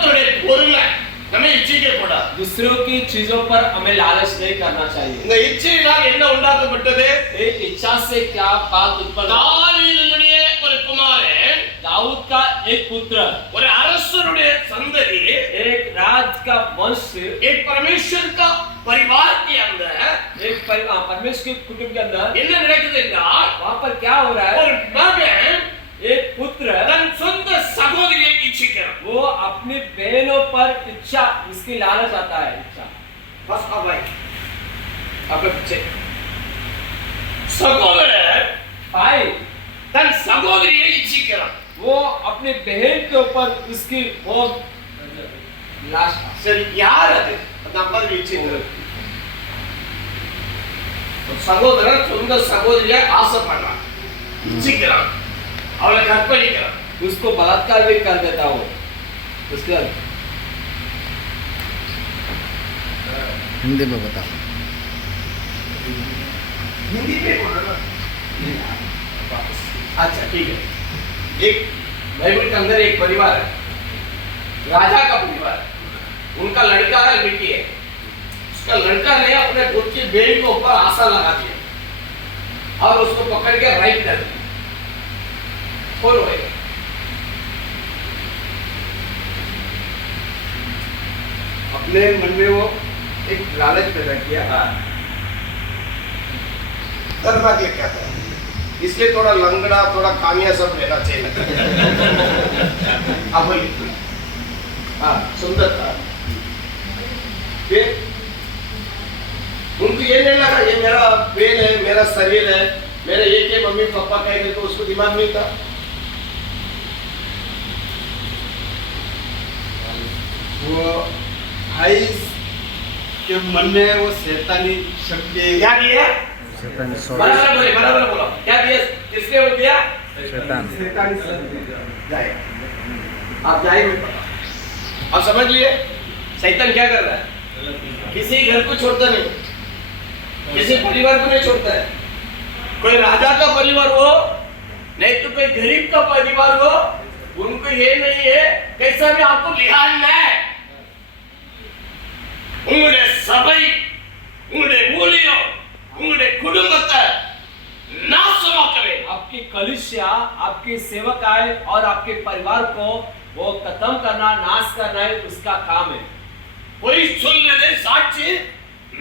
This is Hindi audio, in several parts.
இன்னொருத்தருடைய பொருளை நம்ம இச்சிக்க கூடாது. दूसरों की चीजों पर हमें लालच नहीं करना चाहिए. இந்த இச்சையினால் என்ன உண்டாக்கப்பட்டது? एक इच्छा से क्या बात उत्पन्न? தாவீதுடைய ஒரு குமாரன், दाऊद का एक पुत्र, ஒரு அரசனுடைய சந்ததி, एक राज का वंश, एक परमेश्वर का परिवार के अंदर, एक परमेश्वर के कुटुंब के अंदर என்ன நடக்குது என்றால், वहां पर क्या हो रहा है? ஒரு மகன் एक पुत्र தன் சொந்த சகோதரியை இச்சிக்கிறான். वो अपनी बहनों पर इच्छा, उसकी लालच आता है. इच्छा बस अब भाई आपके पीछे सगोदरர் भाई தன் சகோதரியை இச்சிக்கிறான். वो अपने बहन के ऊपर उसकी बहुत लाश. சரி, யார் அது அந்த மாதிரி இச்சிக்கிறது? சகோதரன் சொந்த சகோதரியை ஆசைப்படுறான், இச்சிக்கிறான், அவளை கற்பழிக்கிறான். उसको बलात्कार भी कर देता हो. उसके बाद हिंदी में बता. हिंदी में बोलो ना. अच्छा ठीक है. एक बाइबल के अंदर एक परिवार है, राजा का परिवार है. उनका लड़का है, बेटी है. उसका लड़का ने अपने खुद की बेटी के ऊपर आशा लगा दिया और उसको पकड़ के राइट कर दिया. और वो अपने मन में वो एक लालच पैदा किया. करना क्या था, इसलिए थोड़ा लंगड़ा, थोड़ा कामिया सब लेना चाहिए. अब हाँ, सुंदर था. फिर उनको ये नहीं लगा ये मेरा बेन है, मेरा शरीर है, मेरे एक के मम्मी पापा कहेंगे, तो उसको दिमाग नहीं था. वो भाई के मन में वो शैतानी शक्ति क्या दिया? शैतान बराबर बोलो. क्या दिया? किसने वो दिया? शैतान. शैतानी शक्ति जाए. आप जाए मत. आप समझ लिए शैतान क्या कर रहा है? किसी घर को छोड़ता नहीं, किसी परिवार को नहीं छोड़ता है. कोई राजा का परिवार हो, नहीं तो कोई गरीब का परिवार हो, उनको ये नहीं है कैसा भी आपको लिहाज है. உங்களுடைய சபை, உங்களுடைய ஊழியம், உங்களுடைய குடும்பத்தை நாசமாக்கவே, आपकी कलीसिया, आपके सेवक आए और आपके परिवार को वो खत्म करना, नाश करना है उसका काम है. பொய் சொல்றது சாட்சி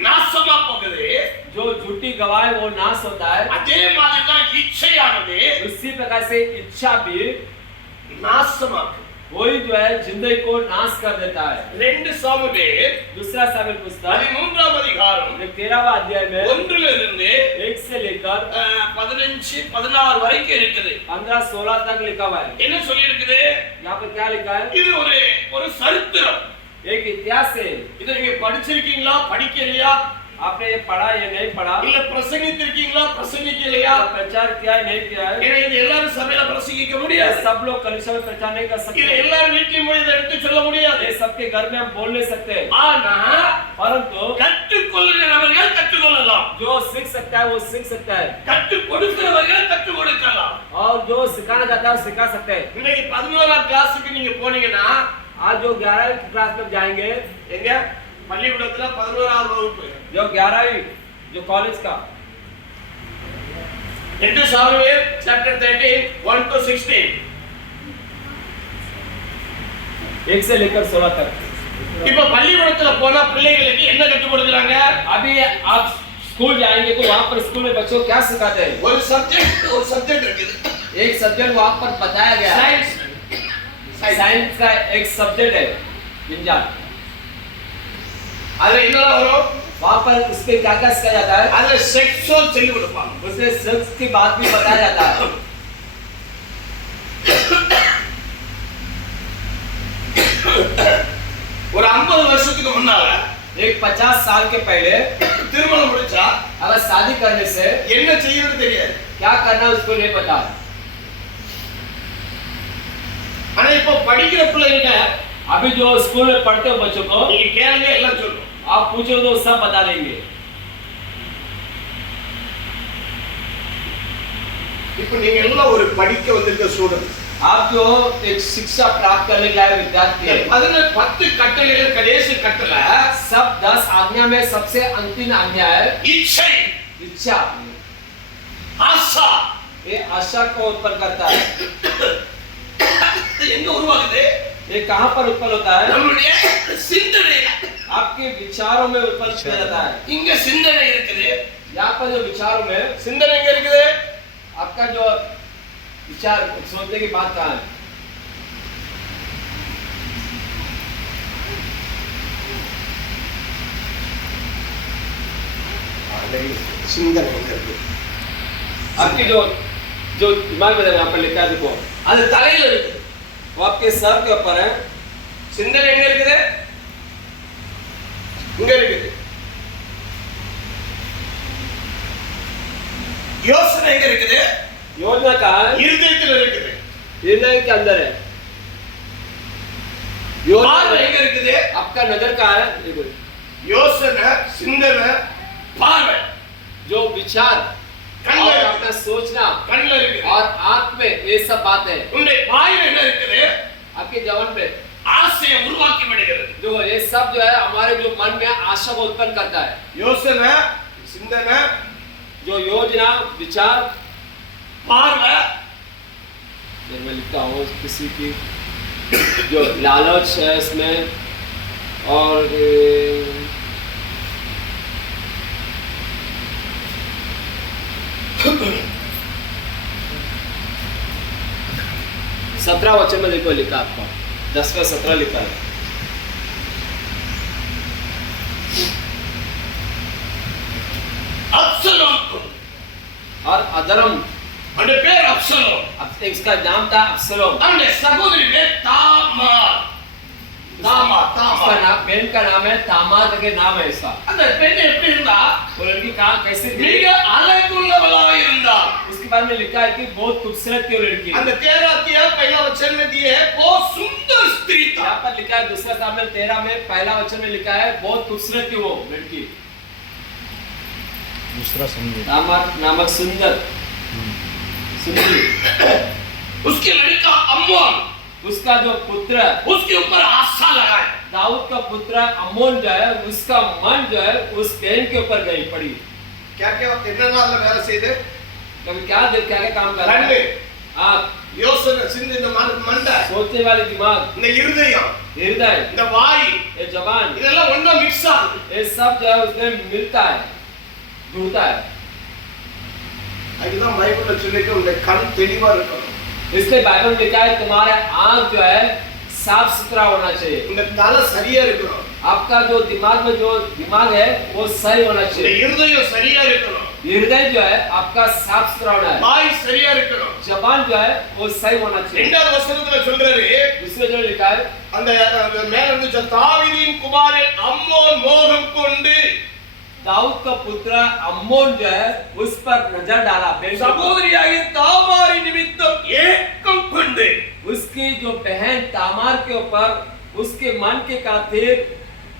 நாசமா போகுது. जो झूठी गवाह है वो नाश होता है. அதே மாதிரி தான் இச்சையானது उसी प्रकार से इच्छा भी நாசமாக்கு. वही जो है जिंदगी को नाश कर देता है. 2 சாமுவேல் दूसरा सामुएल पुस्तक 13ஆம் அதிகாரம் 13वां अध्याय में 1 1 से लेकर 15 16 வரைக்கும் இருக்குது. 15-16 तक लिखा हुआ है. என்ன சொல்லி இருக்குது? यहाँ पर क्या लिखा है? இது ஒரு சரித்திரம். एक इतिहास है. இதை நீங்க படிச்சிருக்கீங்களா, படிக்கலையா, आपने ये पढ़ा या नहीं पढ़ा, இல்ல பிரசங்கித்திருக்கீங்களா, பிரசங்கிக்கலையா? प्रचार किया है नहीं किया है, ஏன்னா இது எல்லாரும் சபையில பிரசங்கிக்க ये முடியாது. सब लोग कलीसिया में प्रचार नहीं कर இது सकते. எல்லாரும் வீட்லயும் போய் இதை எடுத்து சொல்ல முடியாது. ये सबके घर में हम बोल नहीं सकते. ஆனா परंतु கற்றுக்கொள்கிறவர்கள் கற்றுக்கொள்ளலாம், जो सीख सकता है वो सीख सकता है, கற்றுக் கொடுக்கிறவர்கள் கற்றுக் கொடுக்கலாம். और जो सिखाना चाहता है वो सिखा सकते हैं. இன்னைக்கு 11ஆம் கிளாஸுக்கு நீங்க போனீங்கன்னா, आज जो 11वीं क्लास में जाएंगे, எங்க பள்ளிக்கூடத்துல 11ஆம் வகுப்பு, जो 11वीं जो कॉलेज का 2 சாமுவேல் chapter 13 1 to 16. 1 से लेकर 16 तक. இப்ப பள்ளிக்கூடத்துல போனா பிள்ளைகளுக்கு என்ன கற்றுக் கொடுக்கறாங்க? अभी आप स्कूल जाएंगे तो वहां पर स्कूल में बच्चों को क्या सिखाते हैं? ஒரு சப்ஜெக்ட் இருக்குது. एक सब्जेक्ट वहां पर बताया गया है. साइंस का एक सब्जेक्ट है विज्ञान. அதுல என்ன வரும்? वहां पर उसके क्या क्या सिखाया जाता है? அதுல செக்சுவல் சொல்லி கொடுப்பாங்க. उसमें सेक्स की बात भी बताया जाता है. ஒரு 50 வருஷத்துக்கு முன்னால एक 50 साल के पहले திருமணம் முடிச்சா अगर शादी करने से என்ன செய்யணும்னு தெரியாது. क्या करना है उसको नहीं पता. ஆனா இப்போ படிக்கிற பிள்ளைங்க अभी जो स्कूल में पढ़ते हो बच्चों को நீங்க கேளுங்க எல்லாம் சொல்லும். आप पूछो तो सब बता देंगे. இப்போ நீங்க எல்லாம் ஒரு படிக்க வந்திருக்க ஸ்டூடண்ட். आप जो एक शिक्षा प्राप्त करने के लिए विद्यार्थी है, 10 கட்டளைகள் கடைசி கட்டளை सब 10 आज्ञा में सबसे अंतिम आज्ञा है இச்சை, इच्छा। ஆசா। ये आशा को उत्पन्न करता है। எங்க உருவாகுது? ये कहाँ पर उत्पन्न होता है? நம்மளுடைய சிந்தனை। आपके विचारों में उत्पन्न किया जाता है। இங்க சிந்தனை இருக்குது। यहाँ पर जो विचारों में சிந்தனை எங்க இருக்குது? आपका जो विचार सोचने की बात कहाँ है? சிந்தனை எங்க இருக்கு? आपकी जो दिमाग में यहाँ पर लिखा है देखो, அது தலையில இருக்கு। वो आपके सर के ऊपर है। சிந்தனை எங்க இருக்குது? இங்க இருக்குது। யோசனை எங்க இருக்குது? योजना कहाँ है? இருதயத்துல இருக்குது। हृदय के अंदर है। பார்வை எங்க இருக்குது? आपका नजर कहाँ है? देखो, யோசனை, சிந்தனை, பார்வை, जो विचार கண்ணுல और இருக்கு। अपना सोचना கண்ணுல இருக்குது। और आंख में ये सब बातें உன்னுடைய வாயில என்ன இருக்குது? आपके जवान पे ஆசையை உருவாக்கி விடுகிறது। जो ये सब जो है हमारे जो मन में आशा को उत्पन्न करता है। யோசனை, சிந்தனை, जो योजना विचार பார்வை, जब मैं लिखता हूँ किसी की जो लालच है इसमें और 17 वचन में देखो लिखा आपको 10 में 17 लिखा है। அப்சலோம் और अधर्म அவனுடைய பேர் அப்சலோம்। इसका नाम था अब्सलोम। அவனுடைய சகோதரி பேர் தாமார்। उसका नाम बहन का नाम है तामार के नाम है इसका। அந்த பெண் எப்படி இருந்தா? वो लड़की कहाँ कैसे थी? மிக அழகுள்ளவளாக இருந்தாள்। उसके बारे में लिखा है कि बहुत खूबसूरत थी वो लड़की। அந்த 13 पहला वचन में दिए है बहुत सुंदर स्त्री था। यहाँ पर लिखा है दूसरा सामने 13 में पहला वचन में लिखा है बहुत खूबसूरत थी वो लड़की। दूसरा समझे तामार नामक सुंदर सुंदरी। उसके लड़का अम्मोन उसका जो पुत्र उसके ऊपर आशा लगाए। दाऊद का पुत्र अम्मोन जो है उसका मन जो है उस बहन के ऊपर गई पड़ी। क्या क्या என்னெல்லாம் வேலை செய்து? कभी क्या क्या काम कर रहा கண்ணு, है? आँख, யோசனை, சிந்தனை, மண்டை, सोचने वाले दिमाग, இந்த இருதயம், हृदय, இந்த வாய், ये जबान, இதெல்லாம் ஒண்ணா மிக்ஸ் ஆகுது। ये सब जो है उसमें मिलता है जुड़ता है। அதுதான் பைபிள்ல சொல்லிட்டு உங்க கண் தெளிவா இருக்கணும்। इसलिए बाइबल में लिखा है तुम्हारा आँख जो है साफ सुथरा होना चाहिए। உங்க தலை சரியா இருக்கணும்। आपका जो दिमाग में जो दिमाग है वो सही होना உங்க चाहिए। இருதயம் சரியா இருக்கணும்। हृदय जो है आपका साफ सुथरा होना है। வாய் சரியா இருக்கணும்। जबान जो है वो सही होना चाहिए। இரண்டாவது வசனத்துல சொல்றாரு दूसरे जो लिखा है அந்த மேல இருந்து தாவீதின் குமாரன் அம்மோன் மோகம் கொண்டு दाऊद का पुत्र अम्मोन जो है उस पर नजर डाला। சகோதரியாகிய தாமாரின் நிமித்தம் ஏக்கம் கொண்டு उसकी जो बहन तामार के ऊपर उसके मन के खातिर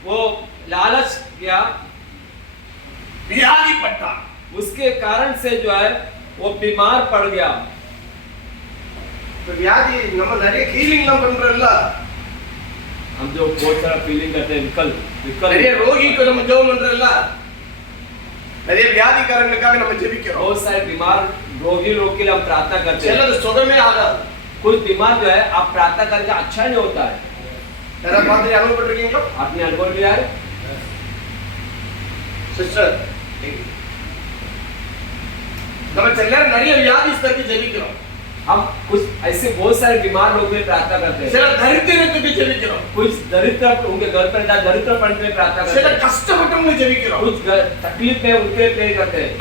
वो लालच किया, வியாதிப்பட்டான்। उसके कारण से जो है वो बीमार पड़ गया। இப்ப வியாதி நம்ம நிறைய ஹீலிங்லாம் பண்றோம்ல, हम जो बहुत सारा फीलिंग करते हैं विकल நிறைய ரோகிக்கு நம்ம ஜெபம் பண்றோம்ல, நிறைய வியாதிக்காரங்களுக்காக நம்ம ஜெபிக்கிறோம்। बहुत सारे बीमार रोगी लोग के लिए हम प्रार्थना करते हैं। சிலது சுகமே ஆகாது। कुछ बीमार जो है आप प्रार्थना करके अच्छा नहीं होता है। யாரா மாதிரி அனுபவப்பட்டிருக்கீங்களா आपने अनुभव लिया है? சிஸ்டர்? நம்ம எல்லாரும் நிறைய வியாதிஸ்தருக்கு ஜெபிக்கிறோம்। हम कुछ ऐसे बहुत सारे बीमार लोग में प्रार्थना करते हैं। சில தரித்திரத்துக்கு ஜெபிக்கிறோம்। कुछ दरिद्र उनके घर पर दरिद्र पड़ने में प्रार्थना करते சில हैं। கஷ்டப்பட்டவங்களுக்கு ஜெபிக்கிறோம்। कुछ तकलीफ में उनके लिए प्रे करते हैं।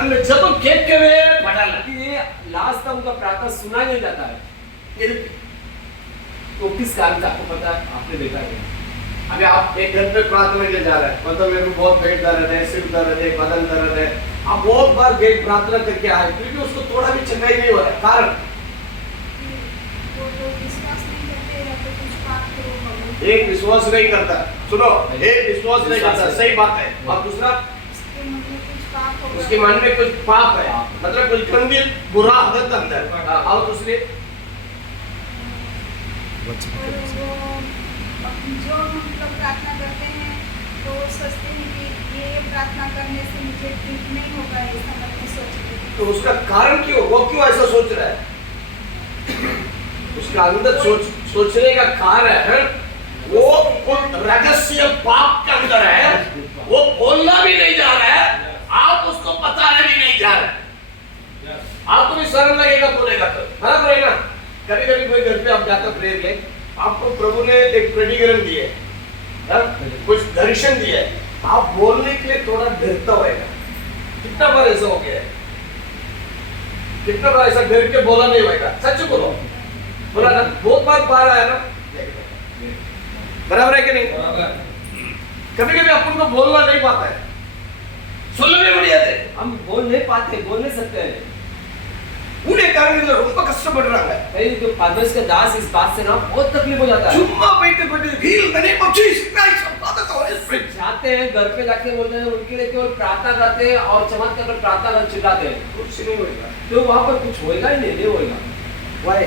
அந்த ஜெபம் கேட்கவே படல। ये लास्ट तक उनका प्रार्थना सुना नहीं जाता है। எதுக்கு? तो किस कारण से आपको पता है? आपने देखा है? अभी आप एक घर पे प्रार्थना के जा रहे हैं, मतलब मेरे को बहुत पेट दर्द है, सिर दर्द है, बदन दर्द है, आप बहुत बार गेट प्रार्थना करके आए, फिर भी उसको थोड़ा भी चंगाई नहीं हो रहा है। कारण वो लोग विश्वास नहीं करते या तो कुछ पाप तो भगवान एक विश्वास नहीं करता। सुनो, एक विश्वास नहीं करता, सही बात है। और दूसरा, उसके मन में कुछ पाप होगा। उसके मन में कुछ पाप है, मतलब कुछ गंदी बुरा आदत अंदर। और दूसरी वचन और के वो जो हम लोग प्रार्थना करते हैं तो वो सोचते हैं कि ये प्रार्थना करने से मुझे ठीक नहीं होगा, ऐसा मन में सोचते हैं। तो उसका कारण क्यों, वो क्यों ऐसा सोच रहा है? उसका अंदर सोचने का कारण है वो रहस्य पाप के अंदर है, वो बोलना भी नहीं जा रहा है, आप उसको बताने भी नहीं जा रहे हैं। आपको भी शर्म लगेगा बोलेगा तो, बराबर है ना? कभी कभी कोई घर पे आप जाते हो प्रेयर ले, आपको प्रभु ने एक प्रतिकरण दिए, कुछ दर्शन दिए, आप बोलने के लिए थोड़ा डरता होगा। कितना बार ऐसा हो गया है? कितना बार ऐसा डर के बोला नहीं होगा? सच बोलो, बोला ना, बहुत बार पार आया ना, बराबर है कि नहीं? कभी कभी अपन को बोलना नहीं पाता है, सुनने में बढ़िया थे, हम बोल नहीं पाते, बोल नहीं सकते हैं। उन्हें कारण इधर ரொம்ப கஷ்டப்படுறாங்க। भाई जो परमेश्वर के दास इस बात से ना बहुत तकलीफ हो जाता है। சும்மா போயிட்டு போயிட்டு heal the name of Jesus Christ of Father the Holy Spirit जाते हैं घर पे जाके बोलते हैं उनके लिए केवल प्रार्थना करते हैं और चमत्कार कर प्रार्थना कर चिल्लाते हैं, कुछ नहीं होगा। तो वहाँ पर कुछ होएगा ही नहीं होएगा। Why?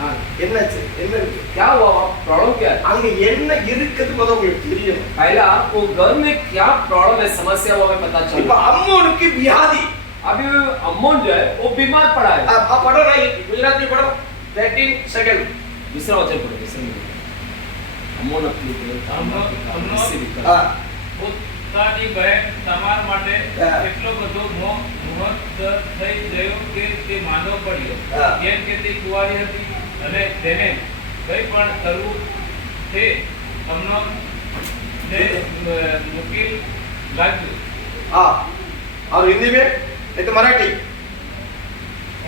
हाँ, என்னாச்சு? என்ன இருக்கு? क्या हुआ? प्रॉब्लम क्या है? அங்க என்ன இருக்குது முதல்ல உங்களுக்கு தெரியணும்। पहला वो घर में क्या प्रॉब्लम है, समस्या वो हमें पता இப்ப चल। அம்மோனுக்கு வியாதி, अभी अम्मोन जो है वो बीमार पड़ा है। आप पढ़ो ना, गुजरात में पढ़ो 13 सेकंड। दूसरा वचन पढ़ो, दूसरा में अम्मोन अपनी हां પોતાની બહેન તમાર માટે હા. એટલો બધો મોહત થઈ ગયો કે તે માંદો પડ્યો, હા. કેમ કે તે કુંવારી હતી અને તેને કંઈ પણ કરવું તે અમનોને મુશ્કેલ લાગ્યું. हां, और हिंदी में नहीं तो मराठी।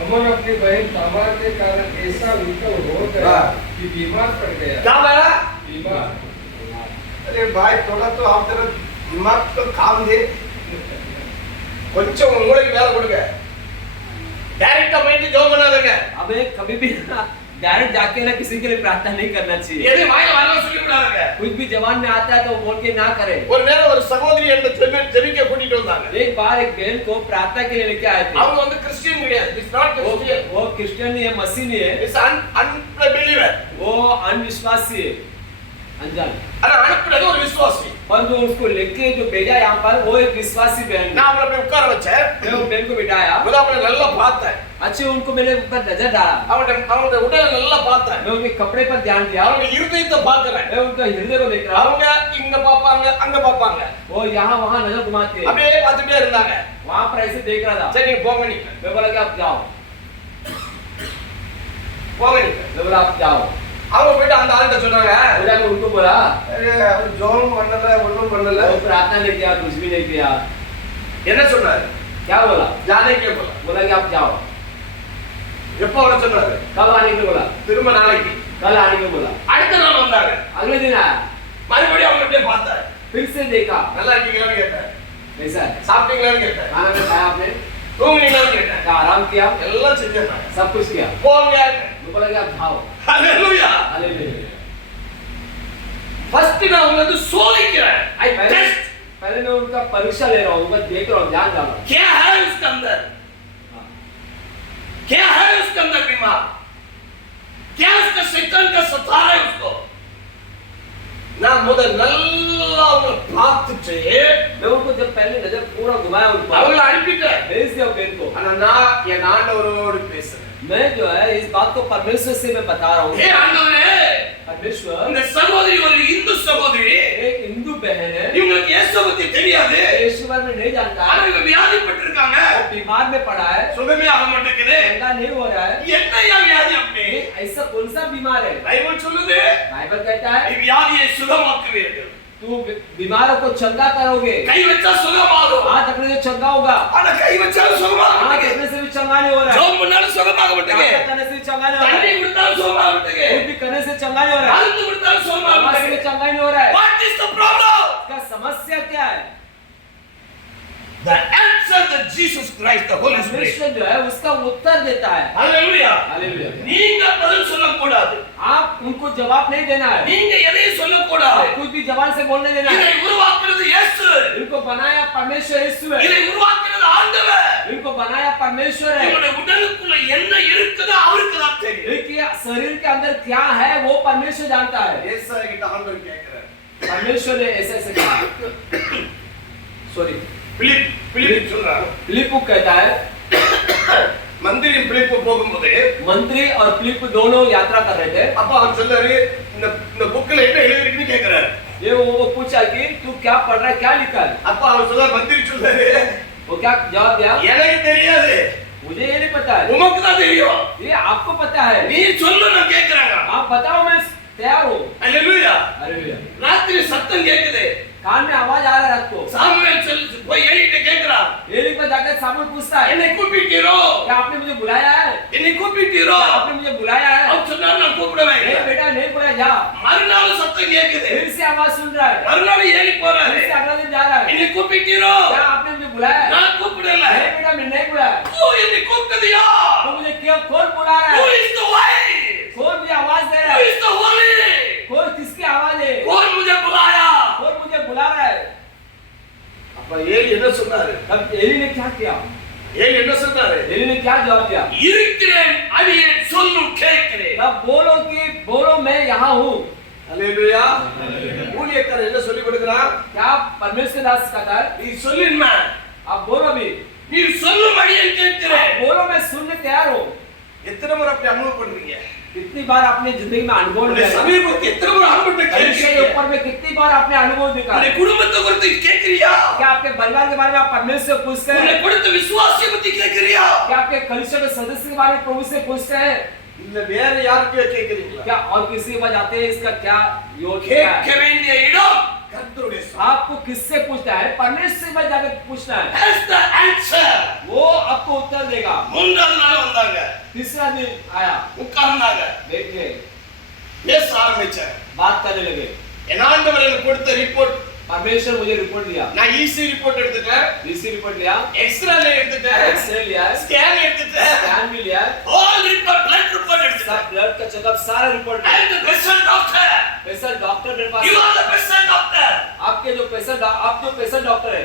अमन अपनी बहन तामार के कारण ऐसा विकल हो गया हाँ। कि बीमार पड़ गया। क्या बोला? बीमार। अरे भाई थोड़ा तो आप जरा दिमाग तो काम दे, கொஞ்சம் உங்களுக்கு வேலை கொடுங்க। डायरेक्ट மைண்ட் ஜோம் பண்ணாதீங்க। हमें कभी भी डायरेक्ट जाके ना किसी के लिए प्रार्थना नहीं करना चाहिए। எதை வாயில வரல சொல்லி விடாதீங்க। कुछ भी जवान में आता है तो वो बोल के ना करे। ஒரு நேரம் ஒரு சகோதரி என்ன ஜெபிக்க கூட்டிட்டு வந்தாங்க। एक बार एक बहन को प्रार्थना के लिए लेके आए थे। அவங்க வந்து கிறிஸ்டியன் கிடையாது, இட்ஸ் நாட் கிறிஸ்டியன், वो क्रिश्चियन नहीं है, मसीह नहीं है, இட்ஸ் अनबिलीवर। वो अनविश्वासी है, अनजान। ஆனா அனுப்புறது ஒரு விசுவாசி। पर जो उसको लेके जो भेजा यहाँ पर वो एक विश्वासी बहन है। நான் அவளை போய் உட்கார வச்சேன், मैं वो बहन को बिठाया, முத அவளை நல்லா பார்த்தேன், अच्छे उनको मैंने ऊपर नजर डाला, அவங்க உடலை நல்லா பார்த்தேன், मैं उनके कपड़े पर ध्यान दिया, அவங்க இருதயத்தை பார்க்கறேன்। मैं उनका हृदय को देख रहा हूँ। அவங்க இங்க பாப்பாங்க அங்க பாப்பாங்க, वो यहाँ वहाँ नजर घुमाते हैं, அப்படியே பார்த்துட்டே இருந்தாங்க। वहाँ पर ऐसे देख रहा था। சரி நீங்க போங்க, நீங்க मैं बोला कि आप जाओ, போங்க நீங்க। मैं बोला आप जाओ। அவங்க போயிட்டு அந்த ஆள்கிட்ட சொன்னாங்க, वो जाकर उनको बोला, அவர் ஜோம் பண்ணல, ஒண்ணும் பண்ணல। वो प्रार्थना नहीं किया, कुछ भी नहीं किया। என்ன சொன்னாரு? क्या बोला? ஜாதே கே போல। बोला कि आप जाओ। எப்போ வர சொன்னாரு? कब आने को बोला? திரும்ப நாளைக்கு। कल आने को बोला। அடுத்த நாள் வந்தாங்க, अगले दिन आया, மறுபடியும் அவங்க அப்படியே பார்த்தாரு। फिर से देखा, நல்லா இருக்கீங்களான்னு கேட்டாரு, कैसा है, சாப்பிட்டீங்களான்னு கேட்டாரு, खाना में खाया आपने, தூங்குனீங்களான்னு கேட்டாரு, क्या आराम किया, எல்லாம் செஞ்சாங்க। सब कुछ किया। போங்க। मैं बोला कि आप जाओ। ஹalleluya। हालेलुया। ஃபர்ஸ்ட் நான் உங்களை வந்து சோதிக்கிறேன், ஐ पहले टेस्ट पहले मैं उनका परीक्षा ले रहा हूँ, उनका देख रहा हूँ, ध्यान डाल रहा हूँ। क्या है उसके अंदर, क्या है उसके अंदर बीमार, क्या उसका शैतान का सता है उसको। நான் முதல் நல்லா அவங்களை பார்த்துட்டு मैं उनको जब पहले नजर पूरा घुमाया उनको, அவங்களை அனுப்பிட்டேன்। भेज दिया बहन को। ஆனா நான் என் ஆண்டவரோடு பேசுறேன்। मैं जो है इस बात को परमेश्वर से मैं बता रहा हूँ। हे ஆண்டவரே, परमेश्वर, இந்த சகோதரி ஒரு இந்து சகோதரி, एक हिंदू बहन है, இவங்களுக்கு இயேசுவை பத்தி தெரியாது, ईश्वर में नहीं जानता ஆனா है, இவங்க வியாதிப்பட்டிருக்காங்க, वो बीमार में पड़ा है, சுகமே ஆக மாட்டேங்குது, चंगा नहीं हो रहा है। என்னையா வியாதி அப்படி? ये ऐसा कौन सा बीमार है? பைபிள் சொல்லுது, बाइबल कहता है வியாதியை சுகமாக்குவீர்கள், तू बीमारों को चंगा करोगे, கை வச்சா சுகமாகும், हाथ रखने से चंगा होगा, ஆனா கை வச்சாலும் சுகமாக हाथ மாட்டேங்குது, रखने से भी चंगा नहीं हो रहा है, ஜெபம் பண்ணாலும் சுகமாக प्रार्थना மாட்டேங்குது, करने से भी चंगा नहीं हो रहा தண்ணி है, குடித்தாலும் சுகமாக மாட்டேங்குது, कुछ भी करने से चंगा नहीं हो रहा है, மருந்து குடித்தாலும் சுகமாக दवा से भी மாட்டேங்குது। चंगा नहीं हो रहा है। What is the problem? इसका समस्या क्या है? The answer that Jesus Christ, the Holy Spirit. परमेश्वर जो है उसका उत्तर देता है। Hallelujah. हालेलुया। நீங்க பதில் சொல்லக்கூடாது, आप उनको जवाब नहीं देना है, நீங்க எதையும் சொல்லக்கூடாது, कुछ भी जबान से बोलने देना இதை है। உருவாக்குறது இயேசு, इनको बनाया परमेश्वर यीशु है, இதை உருவாக்குறது படைத்தது ஆண்டவர். इनको बनाया परमेश्वर है। இவனுடைய உடலுக்குள்ள என்ன இருக்குதோ அவருக்கு தான் தெரியும். इनके शरीर के अंदर क्या है वो परमेश्वर जानता है। ஏசாயா கிட்ட ஆண்டவர் கேக்குறார். परमेश्वर ने ऐसे ऐसे कहा। सॉरी, பிலிப் சொல்றாரு. फिलिप कहता है, மந்திரி பிலிப் போகும்போது मंत्री और फिलिप दोनों यात्रा कर रहे थे। அப்ப அவர் சொல்றாரு, இந்த புக்ல என்ன எழுதி இருக்குன்னு கேக்குறாரு. ये वो पूछा कि तू क्या पढ़ रहा है, क्या लिखा है? அப்ப அவர் சொல்றாரு, மந்திரி சொல்றாரு, वो क्या जवाब दिया? எனக்கு தெரியாது, मुझे ये नहीं पता है, உமக்கு தான் தெரியும், ये आपको पता है, நீ சொல்லு நான் கேக்குறாங்க. आप बताओ, मैं तैयार हूँ। அல்லேலூயா. हालेलुया। ராத்திரி சத்தம் கேக்குது. कान में आवाज आ रहा है रात को। சாமுவேல் போய் ஏலிட்ட கேக்குறான், एली पर जाकर सामुएल पूछता है, என்னை கூப்பிட்டீரோ, क्या आपने मुझे बुलाया है? என்னை கூப்பிட்டீரோ? क्या आपने मुझे बुलाया है? அவர் சொன்னாரு, நான் கூப்பிடுவேன். नहीं बेटा, नहीं बुलाया, जा। மறுநாள் சத்தம் கேக்குது. फिर से आवाज सुन रहा है, மறுநாள் ஏலி போறாரு, फिर से अगला दिन जा रहा है, என்னை கூப்பிட்டீரோ? क्या आपने मुझे बुलाया है? நான் கூப்பிடல. नहीं बेटा, मैं नहीं बुलाया। ஓ, என்னை கூப்பிட்டது யார்? तो मुझे क्यों कौन बुला रहा Who है? is the wise? कौन मुझे आवाज दे रहा Who है? is the holy? कौन किसकी आवाज है? कौन मुझे बुलाया? कौन मुझे बुला रहा है? அப்ப ஏலி என்ன சொன்னாரு? तब एली ने क्या किया? ஏலி என்ன சொன்னாரு? एली ने क्या जवाब दिया? இருக்கிறேன், அடியேன் சொல்லும் கேட்கிறேன். तब बोलो मैं यहाँ हूँ। அல்லேலூயா. ஊழியக்காரர் என்ன சொல்லி கொடுக்கிறான்? क्या परमेश्वर दास कहता है? நீ சொல்லின்மா, आप बोलो अभी, நீ சொல்லும் அடியேன் கேட்கிறேன். आप बोलो, मैं सुनने तैयार हूँ। எத்தனை முறை அப்படி அனுபவம் பண்றீங்க? कितनी बार आपने जिंदगी में अनुभव உங்களுடைய लिया है? சமீபத்தை எத்தனை முறை அனுபவத்தை कलीसिया के கேட்கிறீங்க? ऊपर में कितनी बार आपने अनुभव देखा है? உங்களுடைய குடும்பத்தை குறித்து கேட்கிறியா? क्या आपके परिवार के बारे में आप परमेश्वर से पूछते உங்களை हैं? கொடுத்த விசுவாசியை பத்தி கேட்கிறியா? क्या आपके कलीसिया के सदस्य के बारे में प्रभु से पूछते हैं? இல்ல வேற யார்கிட்டயோ கேட்கிறீங்களா? क्या और किसी के पास जाते हैं? इसका क्या योग क्या கேட்க है? வேண்டிய இடம் கர்த்தருடைய சமூகம். आपको किससे पूछना है? परमेश्वर से जाकर पूछना है, That's the answer. वो आपको उत्तर देगा। மூன்றாவது நாள் வந்தாங்க, तीसरा दिन आया, உட்கார்ந்தாங்க, देखिए பேச ஆரம்பிச்சாங்க. बात करने लगे। என் ஆண்டவர் எனக்கு கொடுத்த ரிப்போர்ட், परमेश्वर मुझे रिपोर्ट दिया, நான் ஈசி ரிப்போர்ட் எடுத்துட்டேன், डीसी रिपोर्ट लिया, எக்ஸ்ரே எடுத்துட்டேன், एक्सरे लिया है, ஸ்கேன் எடுத்துட்டேன், स्कैन भी लिया है, ஆல் ரிப்போர்ட் பிளட் ரிப்போர்ட் எடுத்துட்டேன். सब ब्लड का चेकअप सारा report I am the best doctor. Patient doctor मेरे पास You है। are the best doctor. आपके जो पेशेंट, आप जो पेशेंट डॉक्टर है,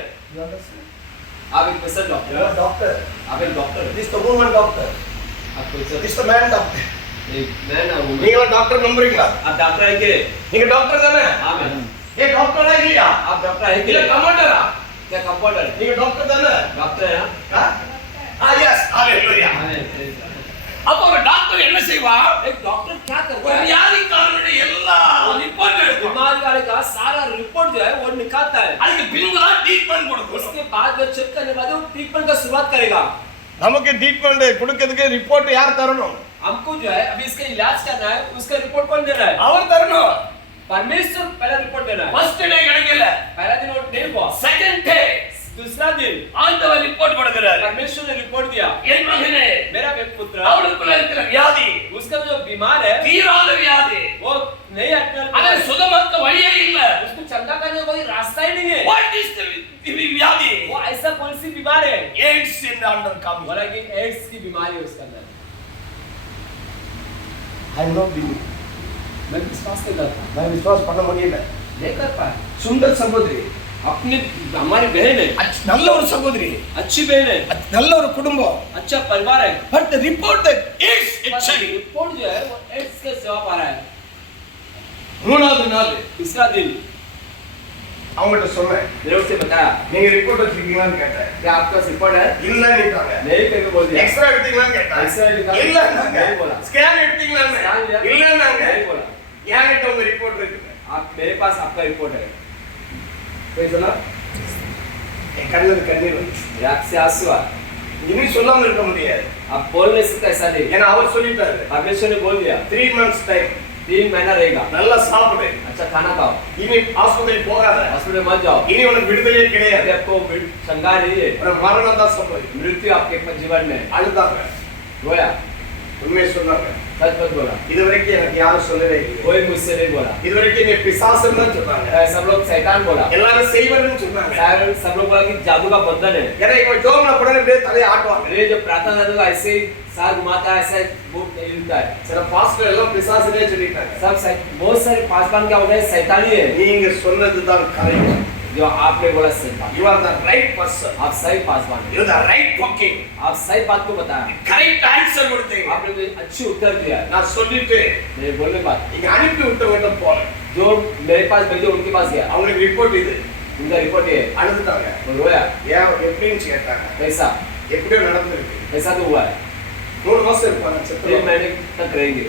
आप एक पेशेंट डॉक्टर You are है, doctor. आप एक डॉक्टर है, This the woman doctor. आप patient This the man doctor. एक मैन है, woman। நீங்க டாக்டர் நம்புறீங்களா? आप डॉक्टर है के? நீங்க டாக்டர் தானே? हाँ मैं। ஏ டாக்டரா இல்லையா? आप डॉक्टर है இல்ல के? கமாண்டரா? क्या कंपाउंडर? நீங்க டாக்டர் தானே? डॉक्टर है ஆ? yes, hallelujah. ना? அப்ப ஒரு டாக்டர் என்ன செய்வா? एक डॉक्टर क्या करता ஒரு है? வியாதிக்காரனுடைய எல்லா ரிப்போர்ட் எடுக்கும். बीमारी वाले का सारा रिपोर्ट जो है वो निकालता है। அதுக்கு பின்புதான் ட்ரீட்மென்ட் கொடுக்கும். उसके बाद जो चेक करने के बाद वो ट्रीटमेंट का शुरुआत करेगा। நமக்கு ட்ரீட்மென்ட் கொடுக்கிறதுக்கு ரிப்போர்ட் யார் தரணும்? हमको जो है अभी इसका इलाज करना है, उसका रिपोर्ट कौन देना है? அவர் தரணும். परमेश्वर पहला रिपोर्ट देना है। ஃபர்ஸ்ட் டே கிடைக்கல, पहला दिन वो नहीं हुआ, செகண்ட் டே दूसरा दिन ஆண்டவர் ரிப்போர்ட் கொடுக்கிறார். परमेश्वर ने रिपोर्ट दिया, என் மகனே, मेरा एक पुत्र, அவனுக்குள்ள இருக்கிற வியாதி उसका जो बीमार है தீராத வியாதி, वो नहीं हटने அதை சுகமாக்க வழியே இல்ல. उसको चंगा करने का कोई रास्ता ही नहीं है। What is the வியாதி? वो ऐसा कौन सी बीमार है? எய்ட்ஸ் என்று ஆண்டவர் காமிக்கிறார். बोला कि एड्स की बीमारी है उसके अंदर। I know believe. मैं विश्वास नहीं करता, நான் விசுவாஸ் பண்ண முடியல. नहीं कर पाया। சுந்தர் சகோதரி, अपनी हमारी बहन है, நல்ல ஒரு சகோதரி, अच्छी बहन है, நல்ல ஒரு குடும்பம். अच्छा परिवार है, But the report that AIDS HIV. Report जो है वो एड्स के जवाब आ रहा है। மூணாவது நாள் तीसरा दिन அவங்ககிட்ட சொன்னேன், मेरे उससे बताया, நீங்க ரிப்போர்ட் வச்சிருக்கீங்களான்னு கேட்டேன். क्या आपका रिपोर्ट है? இல்லன்னுட்டாங்க. नहीं करके बोल दिया। எக்ஸ்ரே எடுத்தீங்களான்னு கேட்டேன். X-ray எடுத்தா- இல்லன்னாங்க. नहीं बोला। ஸ்கேன் எடுத்தீங்களான்னு स्कैन लिया? இல்லன்னாங்க. नहीं बोला। என்கிட்ட உங்க ரிப்போர்ட் இருக்குது. आप मेरे पास आपका रिपोर्ट है। போய் சொன்னா என் கண்ணுல கண்ணீர் வந்துச்சு. मेरे आँख से आंसू आ, இனி சொல்லாம இருக்க முடியாது. आप बोल नहीं सकते ऐसा नहीं। ஏன்னா அவர் சொல்லிட்டாரு, परमेश्वर ने बोल दिया 3 months டைம் 3 महीना रहेगा, நல்லா சாப்பிடு, अच्छा खाना खाओ, இனி ஆஸ்பத்திரி போகாத, हॉस्पिटल मत जाओ, இனி உனக்கு விடுதலையே अभी கிடையாது, आपको शंका नहीं है, உனக்கு மரணம் தான் சம்பவிக்கும். मृत्यु आपके जीवन में। அழுதாங்க, रोया, உண்மையை சொன்னாங்க. सच मत बोला, இதுவரைக்கும் எனக்கு யாரும் சொல்லவே இல்லை. कोई मुझसे नहीं बोला, இதுவரைக்கும் நீ பிசாசுன்னு தான் சொன்னாங்க. सब लोग शैतान बोला, எல்லாரும் செய்வன்னு சொன்னாங்க. सब लोग बोला कि जादू का बंधन है। ஏன்னா இவன் ஜோம்ல கூட அப்படியே தலையை ஆட்டுவாங்க. अरे जो प्रार्थना करते हो ऐसे ही साथ घुमाता है, ऐसा बहुत नहीं हिलता है। சில பாஸ்டர் எல்லாம் பிசாசுனே சொல்லிட்டாங்க. बहुत सारे पासवान क्या होता है, शैतानी है। நீங்க சொன்னதுதான் கரெக்ட். जो आपने बोला सही बात, You are the right person. आप सही पासवान हैं, You are the right talking. आप सही बात को बताया, Correct answer கொடுத்தீங்க. आपने मुझे अच्छी उत्तर दिया है। நான் சொல்லிட்டு मेरे बोलने बात இங்க அனுப்பி விட்டவங்க போல जो मेरे पास भेजे उनके पास गया, அவங்களுக்கு ரிப்போர்ட் இது उनका रिपोर्ट ये है, அழுதுட்டாங்க. वो रोया, ஏன் எப்படின்னு கேட்டாங்க. ऐसा எப்படியோ நடந்திருக்கு. ऐसा तो हुआ है, 3 மாசம் இருப்பாங்க 3 செத்து. महीने तक रहेंगे।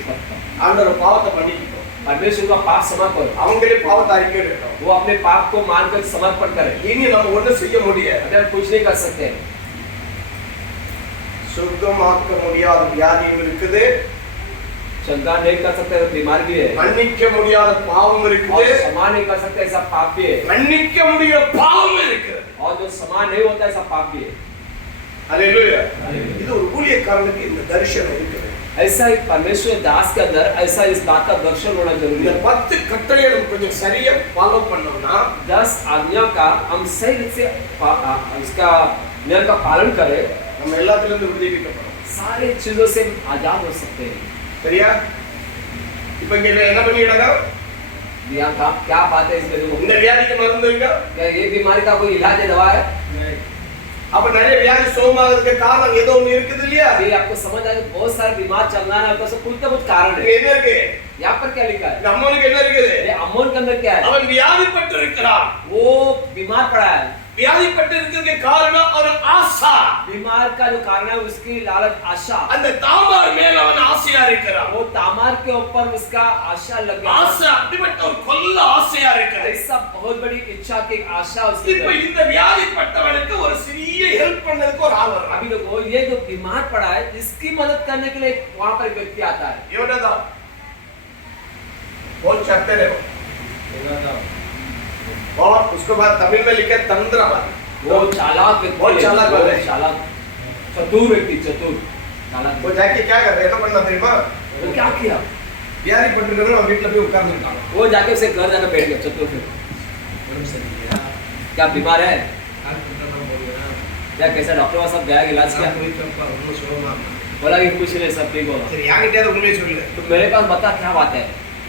ஆண்டவர் பாவத்தை மன்னிக்கட்டும். परमेश्वर का पाप क्षमा करो, அவங்களே பாவத்தை அறிக்கையிடட்டும். वो अपने पाप को मानकर समर्पण करे। இனி நம்ம ஒண்ணும் செய்ய முடியாது. अगर कुछ नहीं कर सकते, சுத்தமாக்க முடியாத வியாதியும் இருக்குது, शंका नहीं कर सकते तो बीमार भी है, மன்னிக்க முடியாத பாவம் और இருக்குது, क्षमा नहीं कर सकते ऐसा पाप भी है, மன்னிக்க முடியாத பாவம் இருக்குது. और जो क्षमा नहीं होता ऐसा पाप भी है। அல்லேலூயா. இது ஒரு ஊழியக்காரனுக்கு இந்த தரிசனம் இருக்குது. ऐसा एक परमेश्वर दास के अंदर ऐसा इस बात का दर्शन होना जरूरी இந்த है। 10 கட்டளையை நம்ம கொஞ்சம் சரியா ஃபாலோ பண்ணோம்னா 10 आज्ञा का हम सही रूप से इसका नियम का पालन करें, நம்ம எல்லாத்துல இருந்து விடுவிக்கப்படும். सारी चीजों से आजाद हो सकते हैं। சரியா? இப்போ இங்க என்ன பண்ணிடுறாங்க? यहाँ का क्या बात है इसमें? இந்த வியாதிக்கு மருந்து இருக்கா? क्या ये बीमारी का कोई इलाज है, दवा है? அப்ப நிறைய வியாதி சோமாகிறதுக்கு காரணம் ஏதோ ஒண்ணு இருக்குது இல்லையா? ये आपको समझ आए बहुत सारे बीमार चलना है, तो कुछ ना कुछ कारण இங்க है। என்ன இருக்கு? यहाँ पर क्या लिखा है? இந்த அம்மனுக்கு என்ன இருக்குது? ये अमोन के अंदर क्या है? அவன் வியாதிப்பட்டு இருக்கிறான். वो बीमार पड़ा है। வியாதிப்பட்டு இருக்கிறதுக்கு காரணம் ஒரு ஆசா. बीमार का जो कारण है उसकी लालच, आशा। அந்த தாமார் மேல அவன் ஆசையா இருக்கிறான். वो तामार के ऊपर उसका आशा लग गया। ஆசை அப்படிப்பட்ட ஒரு கொல்ல ஆசையா இருக்கிறது. ऐसा बहुत बड़ी इच्छा की आशा उसकी இப்போ अंदर। இந்த வியாதிப்பட்டவனுக்கு ஒரு சிறிய ஹெல்ப் பண்ணதுக்கு ஒரு ஆள் வர்றான். अभी देखो ये जो बीमार पड़ा है इसकी मदद करने के लिए वहां पर एक व्यक्ति आता है। இவனதா बहुत चैप्टर है वो। और उसके बाद तमिल में लिखे तंत्रवाद। वो चालाक व्यक्ति बहुत है, चालाक वो वाला है। चालाक चतुर व्यक्ति, चतुर चालाक। वो जाके क्या कर रहे हैं? பண்ணா தெரியுமா? वो क्या किया? வியாதிப்பட்டிருக்கிறவன் அவன் வீட்டுல போய் உட்கார்ந்துட்டான். वो जाके उसे घर जाकर बैठ गया, चतुर फिर। क्या बीमार है? क्या कैसा डॉक्टर वहां सब गया, इलाज किया? बोला कि कुछ नहीं, सब ठीक होगा। சரி யார்கிட்டயாவது உண்மையை சொல்லு. तो मेरे पास बता क्या बात है?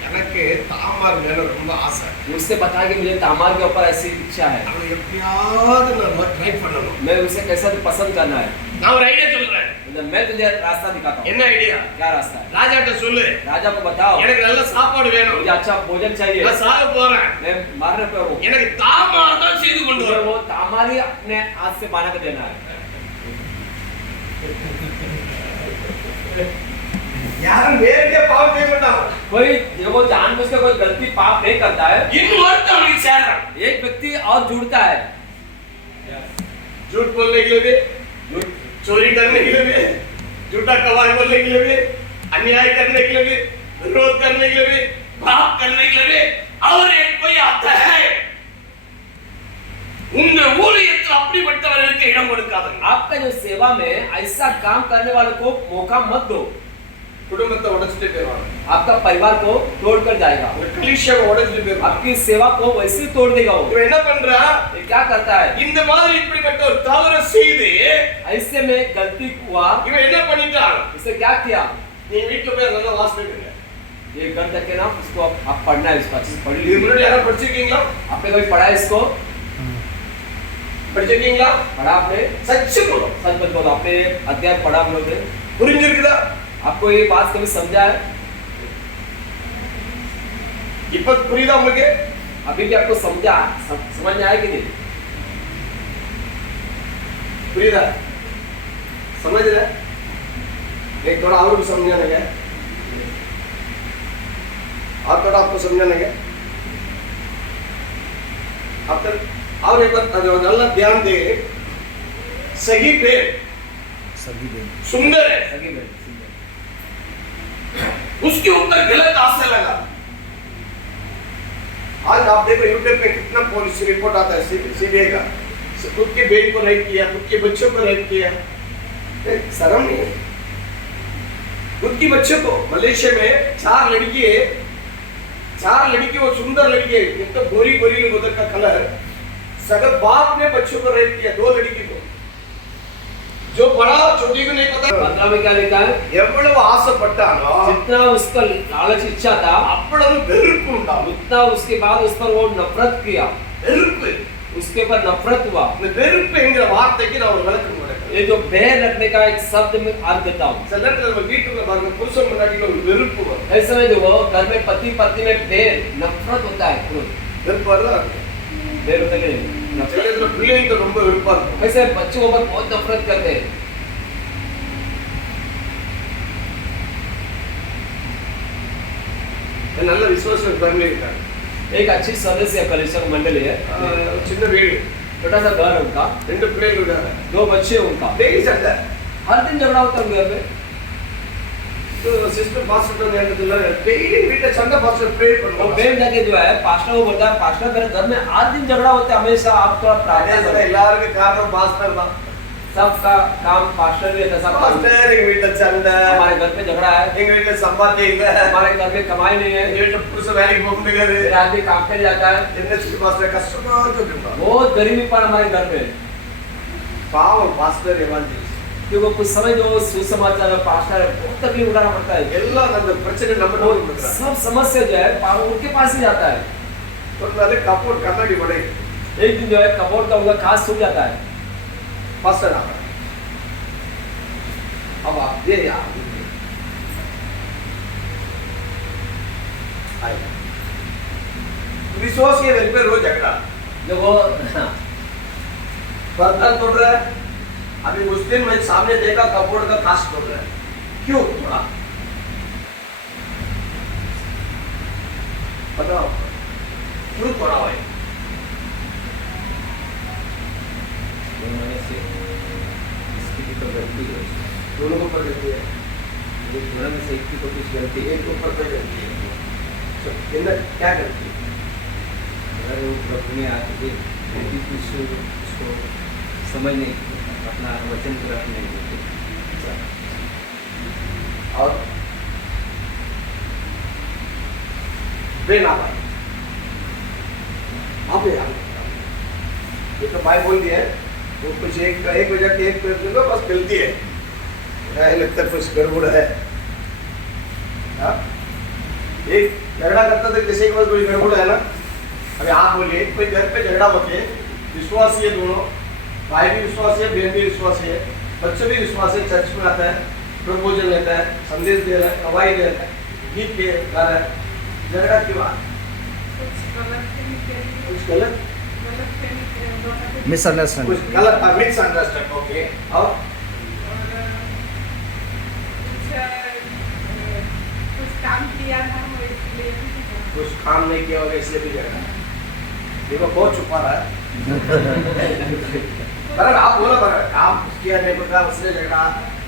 எனக்கு தாமார் மேல ரொம்ப ஆசை. मुझसे बता कि मुझे तामार के ऊपर ऐसी इच्छा है, அவனை எப்படியாவது நான் ட்ரை பண்ணணும். मैं उसे कैसा तो पसंद करना है। நான் ஒரு ஐடியா சொல்றேன். मैं तुझे रास्ता दिखाता हूँ। என்ன ஐடியா? क्या रास्ता है? ராஜாட்ட சொல்லு. राजा को बताओ எனக்கு நல்ல சாப்பாடு வேணும். मुझे अच्छा भोजन चाहिए, நான் சாக போறேன். मैं मारने पर हूँ, எனக்கு தாமார் தான் செய்து கொண்டு मुझे வரணும். वो तामार ही अपने हाथ से बना कर देना है। யாரும் நேரடியா பாவம் செய்ய மாட்டாங்க. कोई वो जानबूझ के कोई गलती पाप नहीं करता है, இன்னொருத்தன் அவனுக்கு சேர்றான். एक व्यक्ति और जुड़ता है। झूठ बोलने के लिए भी, झूठ चोरी करने के लिए भी, झूठा गवाही बोलने के लिए भी, अन्याय करने के लिए भी, विरोध करने के लिए भी, पाप करने के लिए भी, और एक कोई आता है। उन ஊழியத்தில் அப்படிப்பட்டவர்களுக்கு இடம் கொடுக்காதீங்க. आपका जो सेवा में ऐसा काम करने वालों को मौका मत दो, குடும்பத்தை உடைச்சிட்டு போயிடுவாங்க. आपका परिवार को तोड़ कर जाएगा, ஒரு கலீஷியாவை உடைச்சிட்டு போயிடுவாங்க. आपकी सेवा को वैसे ही तोड़ देगा। वो இவன் என்ன பண்றா? ये क्या करता है? இந்த மாதிரி இப்படிப்பட்ட ஒரு தவறு செய்து ऐसे में गलती हुआ, இவன் என்ன பண்ணிட்டான்? इसे क्या किया? நீ வீட்டுல போய் நல்லா வாசிட்டு இருங்க. ये घर तक के ना उसको आप पढ़ना है, इसको अच्छे से पढ़ இது लीजिए। முன்னாடி யாரும் படிச்சிருக்கீங்களா? आपने कभी पढ़ा है इसको? படிச்சிருக்கீங்களா? पढ़ा आपने? சச்சு बोलो. सच मत बोलो, आपने अध्याय पढ़ा हम लोग ने? புரிஞ்சிருக்குதா? आपको ये बात कभी समझा है? இப்ப புரியுதா உங்களுக்கு? अभी भी आपको समझा, समझ में आया कि नहीं? புரியுதா? समझ रहे? एक थोड़ा और भी समझाने का, और थोड़ा आपको समझाने का। अब तक और एक बार நல்லா ध्यान दे। सही पे सभी दिन सुंदर है, सगी में, सुंदर। उसके ऊपर गलत आशा लगा। आज आप देखो यूट्यूब पे कितना पुलिस रिपोर्ट आता है सीबीआई का, खुद के बेटी को रेप किया, खुद के बच्चों को रेप किया। शर्म नहीं है? खुद की बच्चों को मलेशिया में 4 लड़की वो सुंदर लड़की है, एक तो गोरी गोरी उधर का कलर, सगा बाप ने बच्चों को रेप किया, 2 लड़की को। जो बड़ा छोटी को नहीं पता 15 में क्या लिखा है? எவ்வளவு ஆசைப்பட்டானோ जितना उसका लालच इच्छा था, அவ்வளவு வெறுப்பு உண்டாகும். उतना उसके बाद उस पर वो नफरत किया, வெறுப்பு. उसके ऊपर नफरत हुआ। இந்த வெறுப்புங்கிற வார்த்தைக்கு நான் ஒரு விளக்கம் கொடுக்கிறேன். ये जो बैर रखने का एक शब्द में अर्थ देता हूँ। சில நேரத்துல நம்ம வீட்டுக்குள்ள பாருங்க புருஷன் முன்னாடில ஒரு வெறுப்பு வரும். ऐसे में जो घर में पति पत्नी में बैर नफरत होता है, வெறுப்பா தான் बैर होता है சில नफरत। நேரத்துல பிள்ளைகிட்ட ரொம்ப வெறுப்பா இருக்கும். ऐसे बच्चों को बहुत नफरत करते हैं। நல்ல விசுவாச ஃபேமிலி இருக்காங்க. एक अच्छी सदस्य कलीसिया मंडली है, சின்ன வீடு, छोटा सा घर है उनका, 2 பிள்ளைகள் இருக்காங்க. 2 बच्चे हैं उनका। டெய்லி சண்டை. हर दिन झगड़ा होता है उनके घर पे। तो सिस्टर पास्टर ने कहते हैं डेली வீட்ல சண்டை பாஸ்டர் ப்ரே वो பண்ணுவாங்க. बैर जाके जो है पास्टर को बोलता है, पास्टर मेरे घर में हर दिन झगड़ा होता है, हमेशा आप थोड़ा प्रार्थना करो। எல்லாருக்கும் காரணம் பாஸ்டர் தான். सबका काम पास्टर भी है, सब பாஸ்டர் எங்க வீட்ல சண்டை, हमारे घर पे झगड़ा है, எங்க வீட்ல சம்பாத்தியம் இல்ல, हमारे घर में कमाई नहीं है, எங்க வீட்ல புருஷன் வேலைக்கு போக முடியாது, फिर आदमी काम पे जाता है, என்ன சொல்லி பாஸ்டர் கஷ்டமா இருக்குப்பா. बहुत गरीबी पड़ हमारे घर में। பாவம் பாஸ்டர் எவாஞ்சலிஸ்ட். क्योंकि कुछ समय जो सुसमाचार में पास्टर है, बहुत तकलीफ उठाना पड़ता है। எல்லாம் அந்த பிரச்சனை நம்ம वो நோக்கி பண்றாங்க. सब समस्या जो है उनके पास ही जाता है। சொன்னாலே கப்போர்ட் கண்ணாடி படை एक दिन जो है कपबोर्ड का उनका खास सूख जाता है। பாஸ்டர் ஆமா. अब आप ये यार आए विश्वास के वेल पे रोज झगड़ा जो वो बर्तन तोड़ रहा है. अभी उस दिन मैं सामने देखा कपबोर्ड का खास तोड़ रहा है. क्यों तोड़ा बताओ, क्यों तोड़ा भाई? दोनों को ऊपर गलती है, दोनों में से एक की तो कुछ गलती है, एक को ऊपर कोई गलती है. तो इनमें क्या गलती है? अगर वो प्रभु में आके भी कुछ उसको समझ नहीं, अपना वचन ग्रहण नहीं करते। और बेना भाई आप ये तो भाई बोल दिया है वो कुछ एक वजह की एक तो बस गलती है, लगता है कुछ गड़बड़ है. हाँ? एक झगड़ा करता था किसी के पास कोई गड़बड़ है ना. अभी आप बोलिए कोई घर पे झगड़ा होते है, विश्वासी है दोनों, भाई भी विश्वासी है, बहन भी विश्वासी है, बच्चे भी विश्वासी है, चर्च में आता है, प्रभोजन लेता है, संदेश दे रहा है, गवाही दे रहा है, गीत गा रहा है, झगड़ा क्यों आ? कुछ गलत मिसअंडरस्टैंडिंग. कुछ गलत मिसअंडरस्टैंड. ओके. और कुछ काम किया ना हो इसलिए कुछ काम नहीं किया होगा इसलिए भी झगड़ा. देखो बहुत छुपा रहा है. अरे आप बोलो बराबर, काम किया नहीं पता उसने झगड़ा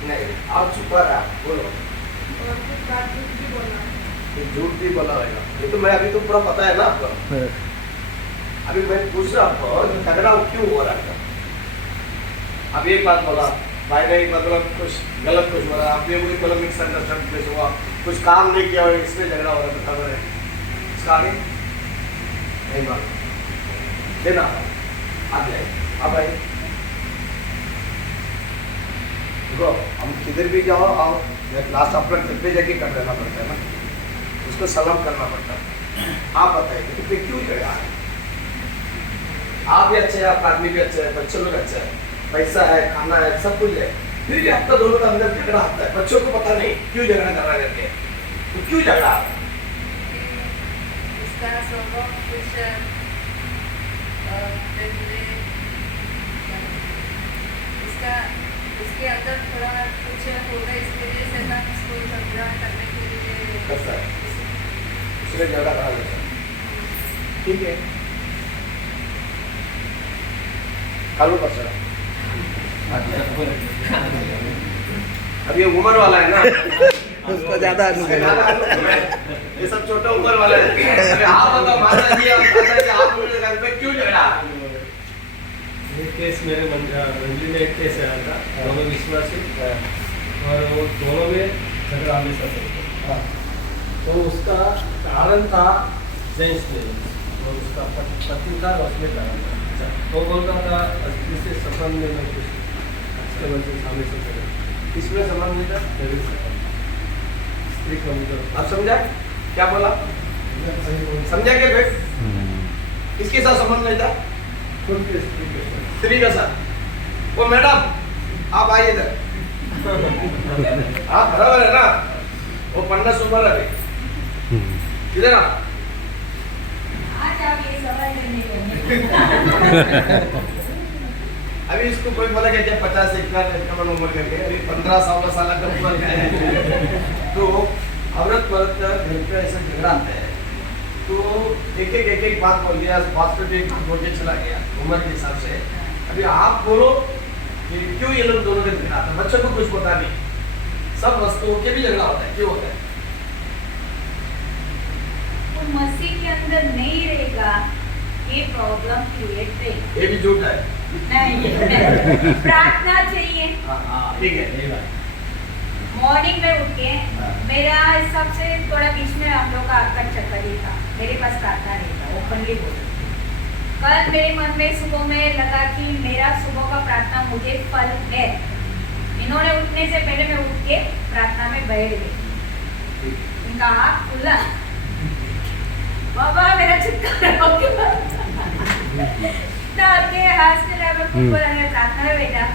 नहीं, आप छुपा रहा बोलो. और कुछ बात भी बोला ये झूठ भी बोला होगा. ये तो मैं अभी तो पूरा पता है ना आपको. अभी मैं पूछ रहा हूँ झगड़ा क्यों हो रहा है. अब एक बात बोला भाई ने, मतलब कुछ गलत कुछ बोला, आपने कोई मतलब मिसअंडरस्टैंडिंग हुआ, कुछ काम नहीं किया और इसलिए झगड़ा हो रहा था. खबर है इसका आगे नहीं बात देना आप जाए. अब आए देखो हम किधर भी जाओ आओ, लास्ट अपना घर पे जाके कर देना पड़ता है ना, उसको सलाम करना पड़ता है. आप बताइए कि पे क्यों झगड़ा है? आप भी अच्छे हैं, आपका आदमी भी अच्छा है, बच्चे लोग अच्छा है, पैसा है, खाना है, सब कुछ है, फिर भी आपका दोनों का अंदर झगड़ा आता है. बच्चों को पता नहीं क्यों झगड़ा कर रहा है करके, तो क्यों झगड़ा आता है? इसका स्वभाव कुछ इसका इसके अंदर थोड़ा कुछ होगा, इसके लिए शैतान इसको झगड़ा करने के लिए करता है, इसलिए झगड़ा करा देता है. ठीक है कालू का सर अब ये उम्र वाला है ना, उसको ज्यादा अनुभव है. ये सब छोटा उम्र वाला है. अरे आप बताओ माता जी, आप लोग घर पे क्यों झगड़ा? ये केस मेरे मंडली में एक केस आया था, दोनों विश्वासी और वो दोनों में झगड़ा हमेशा चलता. तो उसका कारण था जेंट्स में, और उसका पति था उसमें कारण था. तो बोलता था इससे संबंध में मैं कुछ इसके वजह से हमेशा चले. इसमें संबंध नहीं था. स्त्री कमजोर. आप समझा क्या बोला? समझा क्या फिर? किसके साथ संबंध नहीं था? उनके स्त्री के साथ। वो मैडम आप आइए इधर। हाँ बराबर है ना, वो 50 उम्र है अभी। इधर आप आज आप ये सवाल करने लगे। अभी इसको कोई बोला कि 50 51 उम्र करके अभी 15-16 साल का उम्र का है। तो औरत मर्द का घर पे ऐसा झगड़ा आता है तो एक बात बोल दिया, बात पे एक बोल के चला गया उम्र के हिसाब से। अभी आप बोलो कि क्यों ये लोग दोनों के झगड़ा आता है? बच्चों को कुछ पता नहीं, सब वस्तुओं के भी झगड़ा होता है, क्यों होता है? वो मसीह के अंदर नहीं रहेगा, ये प्रॉब्लम क्रिएट रहेगी। ये भी झूठ है। नहीं, प्रार्थना चाहिए। ठीक है। मॉर्निंग में उठ के मेरा हिसाब से थोड़ा बीच में हम लोग का आपका चक्कर ही था, मेरे पास प्रार्थना नहीं था, ओपनली बोलो। कल मेरे मन में सुबह में लगा कि मेरा सुबह का प्रार्थना मुझे फल है। इन्होंने उठने से पहले मैं उठ के प्रार्थना में बैठ गई। इनका हाथ खुला, बाबा मेरा छुटकारा हो गया। के हाथ से प्रार्थना में बैठा।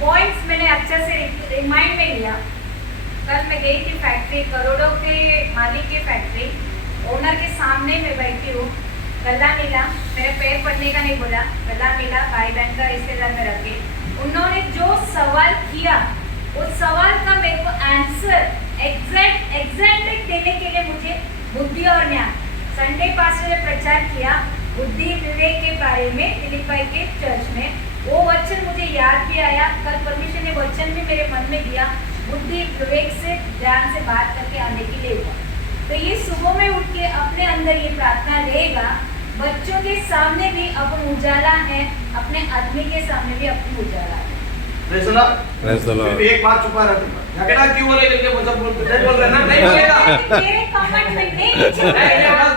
पॉइंट्स मैंने अच्छा से रिमाइंड में लिया। कल मैं गई थी फैक्ट्री, करोड़ों के मालिक की फैक्ट्री, ओनर के सामने मैं बैठी हूँ। गला मिला, मेरे पैर पड़ने का नहीं बोला, गला मिला, भाई बहन का रिश्तेदार में रखे। उन्होंने जो सवाल किया उस सवाल का मेरे को आंसर एग्जैक्ट देने के लिए मुझे बुद्धि और ज्ञान। संडे पास ने प्रचार किया बुद्धि विवेक के बारे में फिलिप्पी के चर्च में। वो वचन मुझे याद भी आया। कल परमेश्वर ने वचन भी मेरे मन में दिया, बुद्धि विवेक से ध्यान से बात करके आने के लिए हुआ। तो ये सुबह में उठ के अपने अंदर ये प्रार्थना रहेगा। बच्चों के सामने भी अपन उजाला है, अपने आदमी के सामने भी अपन उजाला है। सुना? एक बात छुपा रहा था, झगड़ा क्यों हो रहा है करके मतलब बोल रहे ना, नहीं बोलेगा। मेरे कमेंट में नहीं नहीं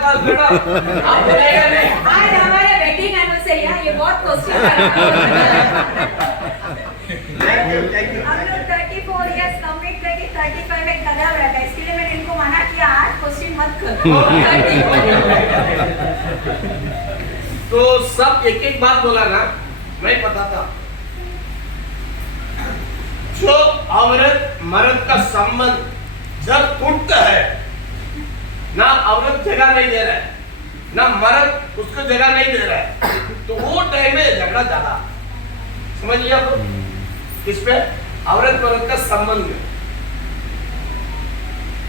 बस बेटा आप बोलेगा नहीं। आज हमारा वेडिंग एनिवर्सरी है, ये बहुत क्वेश्चन कर रहा थैंक यू। हम लोग 34 इयर्स कंप्लीट करके 35 में कदम रखा है, इसके लिए मैंने इनको मना किया आज क्वेश्चन मत करो। तो सब एक बात बोला ना, नहीं पता था। जो औरत मर्द का संबंध जब टूटता है, ना औरत जगह नहीं दे रहा है, ना मर्द उसको जगह नहीं दे रहा है, तो वो टाइम में झगड़ा ज्यादा। समझ लिया आप? किस पे? औरत मर्द का संबंध में।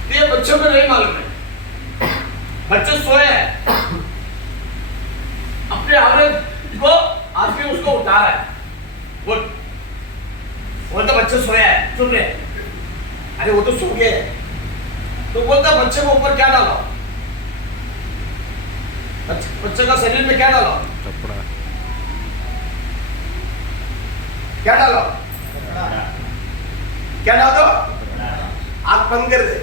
तो ये बच्चों को नहीं मालूम है, बच्चे सोए हैं, अपने औरत को आदमी उसको उठा रहा है, वो तो बच्चे सोया है, चुप रहे। अरे वो तो सो गए, तो बोलता बच्चे को ऊपर क्या डाला, बच्चे का शरीर में क्या डाला, कपड़ा, क्या डाला, क्या डाल दो, आग बंद कर दे।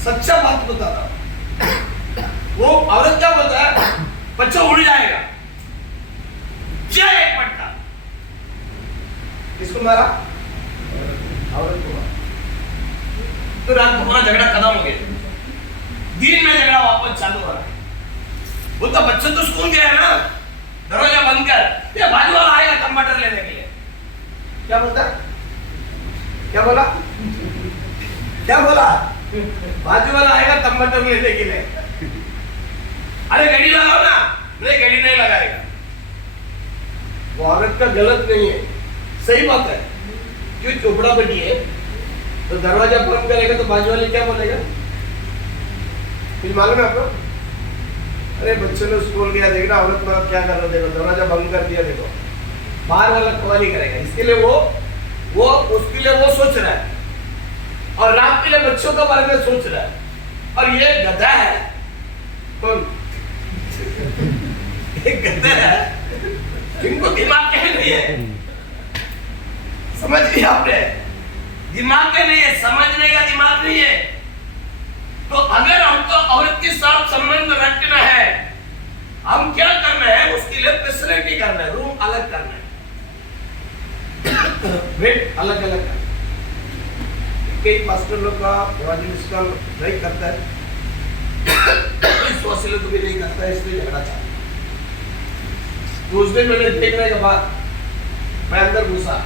सच्चा बात बताता वो औरत क्या बोलता है, बच्चा उड़ जाएगा, जय एक पटका। किसको मारा? औरत को मारा। तो रात को पूरा झगड़ा खत्म हो गया, दिन में झगड़ा वापस चालू हो रहा है। बोलता बच्चा तो स्कूल गया ना, दरवाजा बंद कर, ये बाजू वाला आएगा टमाटर लेने के लिए। क्या बोलता? क्या बोला? क्या बोला? बाजू वाला आएगा टमाटर लेने के लिए। अरे गाड़ी लगाओ ना, नहीं गाड़ी नहीं लगाएगा। वो औरत का गलत नहीं है, सही बात है। क्यों चोपड़ा बटी है तो दरवाजा बंद करेगा तो बाजू वाले क्या बोलेगा? कुछ मालूम है आपको? अरे बच्चे ने स्कूल गया, देखना औरत मर्द क्या कर रहा है, देखो दरवाजा बंद कर दिया, देखो बाहर वाला कवाली करेगा। इसके लिए वो उसके लिए वो सोच रहा है, और रात के लिए बच्चों के बारे में सोच रहा है। और ये गधा है, कौन? एक गधा है, इनको दिमाग क्या नहीं है, समझ लिया आपने? दिमाग के नहीं है, समझने का दिमाग नहीं है। तो अगर हमको औरत के साथ संबंध रखना है, हम क्या करना है, उसके लिए फैसिलिटी करना है, रूम अलग करना है, बेड अलग अलग करना है। कई पास्टर लोग का इवांजेलिस्ट का नहीं करता है, इस वसीले को भी नहीं करता है, इसलिए झगड़ा चाहता है। तो उस दिन मैंने देखने के बाद मैं अंदर घुसा,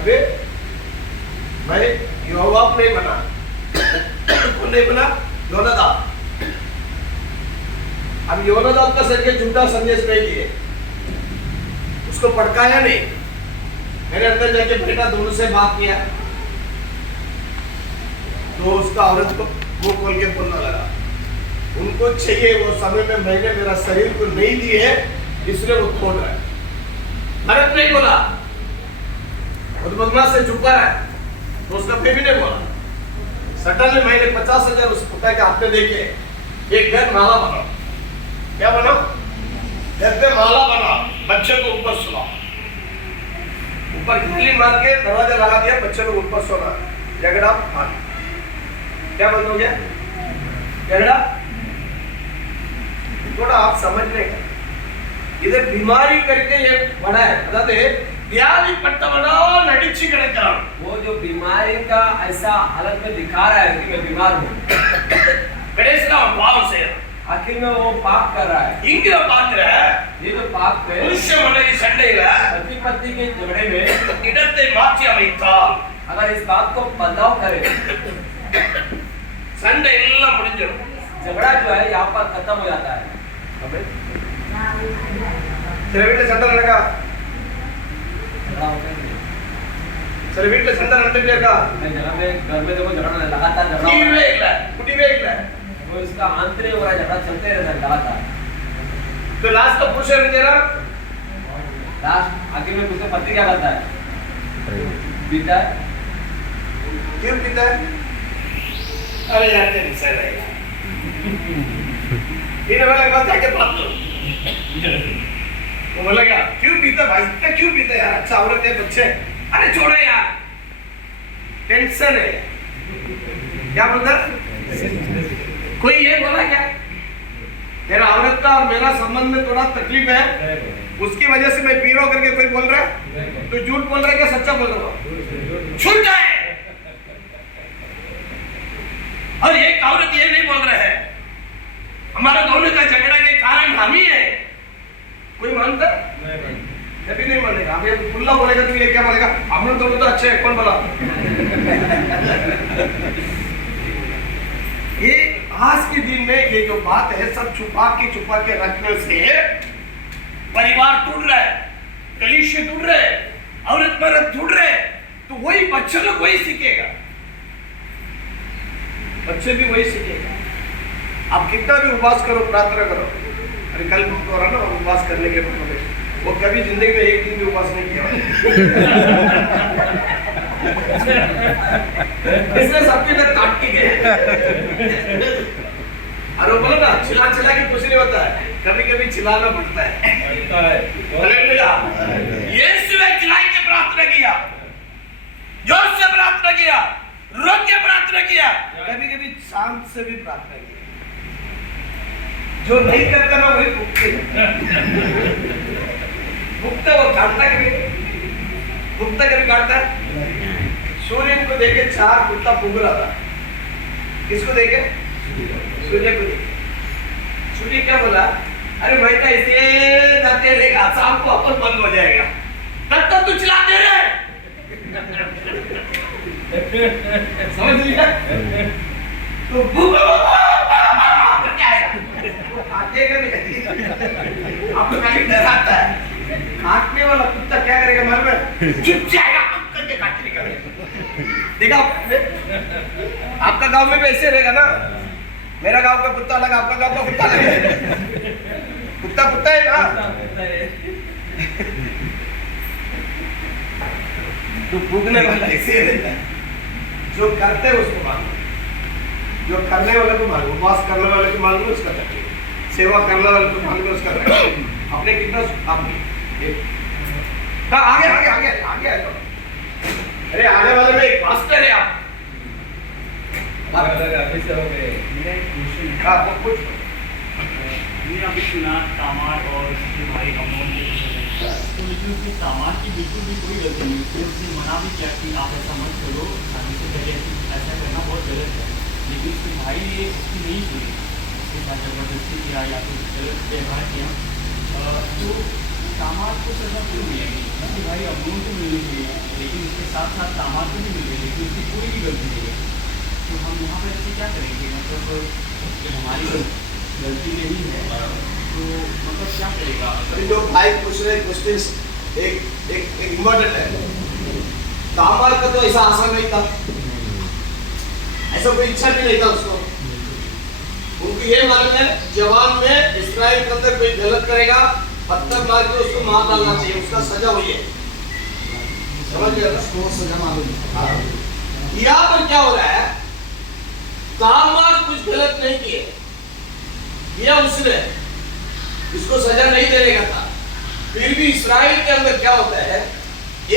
अबे मैं योवाब नहीं बना। कौन नहीं बना? योनादाब। अब योनादाब का सर के झूठा संदेश नहीं दिए, उसको पड़काया नहीं। मैंने अंदर जाके बैठा, दोनों से बात किया, तो उसका औरत को मुंह खोल के बोलने लगा, उनको चाहिए वो समय में मैंने मेरा शरीर को नहीं दिए, इसलिए वो खोल रहा है। भरत नहीं बोला, और बदमाश से चुपा है, तो उसका बेबी ने बोला। सटल में मैंने 50,000 उस पुता के आपने देखे, एक घर माला बनाओ। क्या बनाओ? घर पे माला बनाओ, बच्चे को ऊपर सुलाओ, ऊपर गिल्ली मार के दरवाजा लगा दिया, बच्चे को ऊपर सोना। झगड़ा भाग, क्या बंद हो गया? झगड़ा। थोड़ा आप समझने का, इधर बीमारी करके ये बड़ा है, बताते व्याधि पट्टवना नडिची किडक्करान। वो जो बीमारी का ऐसा हालत में दिखा रहा है कि मैं बीमार हूँ, गणेश का भाव से आखिर में वो पाप कर रहा है। इंगिरा पात्र है, ये जो पाप है, मनुष्य मन की संडे है, पति पत्नी के झगड़े में इडते मात्या में था। अगर इस बात को बदलाव करे, संडे एल्ला मुडिंजिरुम। झगड़ा जो है यहाँ पर खत्म हो जाता है। சில வீட்டுல சண்டை நடக்கா? झगड़ा होता है नहीं। சில வீட்டுல சண்டை நடந்துட்டே இருக்கா? मैं घर में देखो झगड़ा लगातार झगड़ा हो रहा குடிவே है। இல்ல, குடிவே இல்ல। वो इसका अंत नहीं हो रहा है, झगड़ा चलते रहता है लगातार। तो लास्ट का पुरुष है तेरा, लास्ट आखिर में उसका पति क्या करता है? पीता है। क्यों पीता है? अरे यार तेरी सही रहेगा। पीने वाले के पास जाके बात करो। वो बोला क्या? क्यों पीता भाई? इतना क्यों पीता यार? अच्छा औरत है, बच्चे। अरे छोड़ो यार, टेंशन है। क्या बोलता? कोई ये बोला क्या? तेरा औरत का और मेरा संबंध में थोड़ा तकलीफ है, उसकी वजह से मैं पी रहा हूं करके कोई बोल रहा है? तो झूठ बोल रहा है क्या सच्चा बोल रहा हूं? छूट जाए। और एक औरत ये नहीं बोल रहा है, हमारा दोनों का झगड़ा के कारण हम ही है। कोई मानता? कभी नहीं मानेगा। अब ये खुला बोलेगा तो ये क्या बोलेगा? हम लोग दोनों तो अच्छे हैं, कौन बोला? ये आज के दिन में ये जो बात है सब छुपा के रखने से परिवार टूट रहा है, कलीसिया टूट रहे, औरत मर्द टूट रहे। तो वही बच्चे लोग वही सीखेगा, बच्चे भी वही सीखेगा। आप कितना भी उपवास करो, प्रार्थना करो, अरे कल बुक हो रहा ना उपवास करने के मतलब वो कभी जिंदगी में एक दिन भी उपवास नहीं किया। इसने सबके अंदर काट के गए। और वो बोला ना, चिल्ला चिल्ला के कुछ नहीं होता है, कभी कभी चिल्लाना पड़ता है। हालेलुया। यीशु ने चिल्ला के प्रार्थना किया, जोर से प्रार्थना किया, रोक के प्रार्थना किया, कभी कभी शांत से भी प्रार्थना किया। जो नहीं करता ना वही भुगते, भुगता वो काटता कभी, भुगता कभी काटता। सूर्य को देखे 4 कुत्ता भूख रहा था, किसको देखे? सूर्य को देखे। सूर्य क्या बोला? अरे भाई का इसे जाते रहेगा, शाम को अपन बंद हो जाएगा, तब तक तू चिल्लाते रहे। समझ लिया? तो भूख काटेगा नहीं, आपको खाली डराता है। काटने वाला कुत्ता क्या करेगा? मालूम है? चुप जाएगा करके काटने निकलेगा। देखा आपका गांव में भी ऐसे रहेगा ना? मेरा गांव का कुत्ता अलग, आपका गांव का कुत्ता अलग है। कुत्ता कुत्ता है ना? तो भूखने वाला ऐसे रहता है। जो करते हैं उसको मालूम, जो करने वाले को मालूम, उपवास करने वाले को मालूम है उसका तकलीफ, सेवा करने वाले को मालूम है उसका तकलीफ। आपने कितना आपने आगे आगे आगे आगे आ जाओ। अरे आने वाले में एक मास्टर है आप। अभी से हो गए। हाँ वो कुछ हमने अभी सुना तामार और उसके भाई अमोल ने तो इसमें उसकी तामार की बिल्कुल भी कोई गलती नहीं, उसने उसने मना भी किया कि आप ऐसा मत करो, शादी से पहले ऐसा करना बहुत गलत है। लेकिन उसके भाई ने उसकी नहीं सुनी, उसके साथ जबरदस्ती किया या तो गलत व्यवहार किया। तो दामाद को सजा क्यों मिलेगी? उसके भाई अमनोन को मिलनी चाहिए, लेकिन उसके साथ साथ दामाद को भी मिल रही है, लेकिन उसकी कोई भी गलती नहीं है। तो हम यहाँ पर ऐसे क्या करेंगे? मतलब ये हमारी गलती नहीं है, तो मतलब क्या करेगा? अभी जो भाई पूछ रहे क्वेश्चन एक इम्पोर्टेंट है। दामाद का तो ऐसा आसान नहीं था, ऐसा कोई इच्छा भी नहीं था उसको। उनको ये मालूम है जवान में इस्राइल के अंदर कोई गलत करेगा, पत्थर मार के उसको मार डालना चाहिए, उसका सजा हुई है। समझ गए ना? उसको सजा मालूम है। यहाँ पर क्या हो रहा है, दामाद कुछ गलत नहीं किए, किया उसने, इसको सजा नहीं देने का था। फिर भी इस्राइल के अंदर क्या होता है,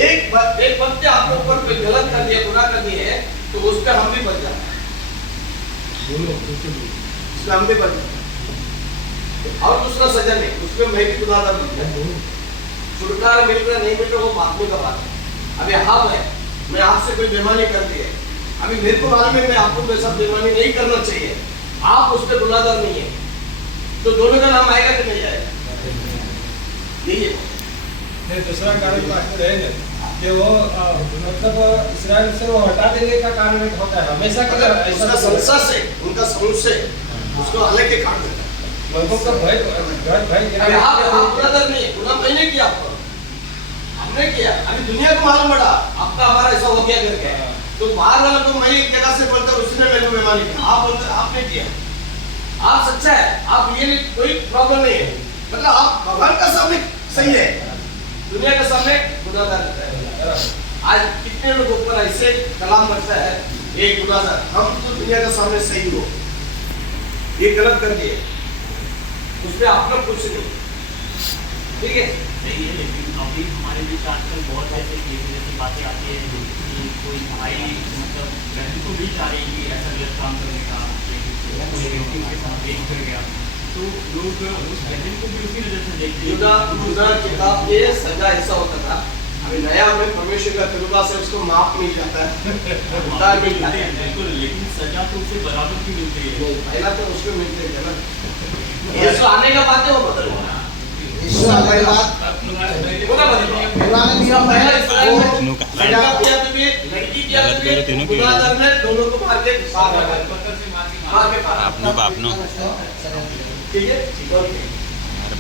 एक बंदे आपके ऊपर कोई गलत कर दिया, गुनाह कर दिए है, तो उस पर हम भी बच जाते हैं, हम भी बच जाते हैं। और दूसरा सजा नहीं, उसमें मैं भी गुनाहगार बन गया। छुटकारा मिल रहा नहीं मिल रहा वो बात का बात है। अभी हम है, मैं आपसे कोई बेईमानी कर दी है, अभी मेरे को मालूम है मैं आपको मेरे साथ बेईमानी नहीं करना चाहिए, आप उस पर गुनाहगार नहीं है, तो दोनों का नाम आएगा कि नहीं आएगा? यही है। दूसरा कारण तो है कि वो मतलब इस्राइल से वो हटा देने का कारण एक होता है हमेशा का उसका संसा से, उनका समूह से उसको अलग के काट देता है। लोगों का भय अभी आप ब्रदर नहीं, गुनाह मैंने किया, आपको हमने किया, अभी दुनिया को मालूम पड़ा आपका हमारा ऐसा हो गया करके, तो बाहर वाला को मैं एक जगह से बोलता हूँ उसने मेरे को बेईमानी किया, आप बोलते आपने किया, आप सच्चा है, आप ये कोई प्रॉब्लम नहीं है, मतलब आप भगवान का सामने सही है, दुनिया के सामने गुनाहगार रहता है। आज कितने लोगों पर ऐसे कलाम बनता है, ये गुनाहगार, हम तो दुनिया के सामने सही हो, ये गलत कर दिए, उसमें आपका कुछ नहीं, ठीक है? सही है, लेकिन अभी हमारे बीच आजकल बहुत ऐसे जैसी बातें आती है कि कोई भाई मतलब बहन को भी चाह रही कि ऐसा गलत काम करने का, कोई व्यक्ति के साथ प्रेम कर गया, तो लोग उस बहन को भी उसी नजर से देखते हैं। युदा किताब के सजा ऐसा होता था, अभी नया में परमेश्वर का कृपा से उसको माफ मिल जाता है, उद्धार मिल जाता है, बिल्कुल, लेकिन सजा तो उसे बराबर की मिलती है। पहला तो उसको मिलते थे ना, यीशु आने का बात है वो बदल गया। यीशु आने के बाद पूरा बदल गया। पुराने नियम पहला में इस्राएल में वो लड़का किया तो भी, लड़की किया तो भी, गुनाहगार ने दोनों को मार के बाहर आ गए, मार के बाहर। ठीक है, ठीक है।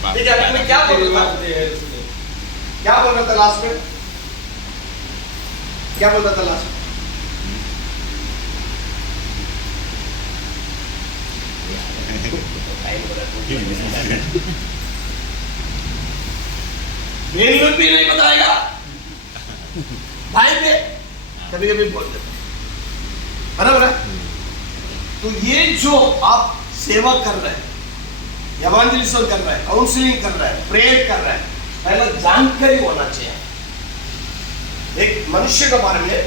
अभी मैं क्या बोल रहा था, क्या बोल रहा था लास्ट में, क्या बोल रहा था लास्ट में? मेरी लोग भी नहीं बताएगा, भाई पे कभी कभी बोल देते, बराबर है? तो ये जो आप सेवा कर रहे हैं, एवांजेलिज्म कर रहे हैं, काउंसलिंग कर रहे हैं, प्रेयर कर रहे हैं, पहले जानकारी होना चाहिए एक मनुष्य के बारे में,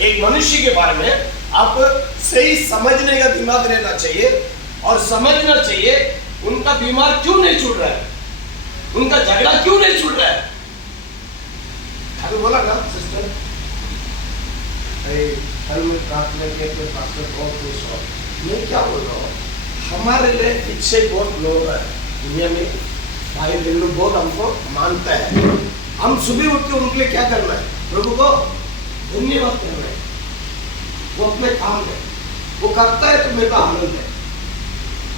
एक मनुष्य के बारे में आप सही समझने का दिमाग रहना चाहिए और समझना चाहिए उनका बीमार क्यों नहीं छूट रहा है, उनका झगड़ा क्यों नहीं छूट रहा है। अभी बोला ना सिस्टर, कल में प्रार्थना के तो पास्टर बहुत खुश हो, मैं क्या बोल रहा हूँ, हमारे लिए पीछे बहुत लोग हैं दुनिया में, भाई बहन लोग बहुत हमको मानता है, हम सुबह उठ के उनके लिए क्या करना है, प्रभु को धन्यवाद करना है, वो अपने काम है वो करता है तो मेरे को आनंद है,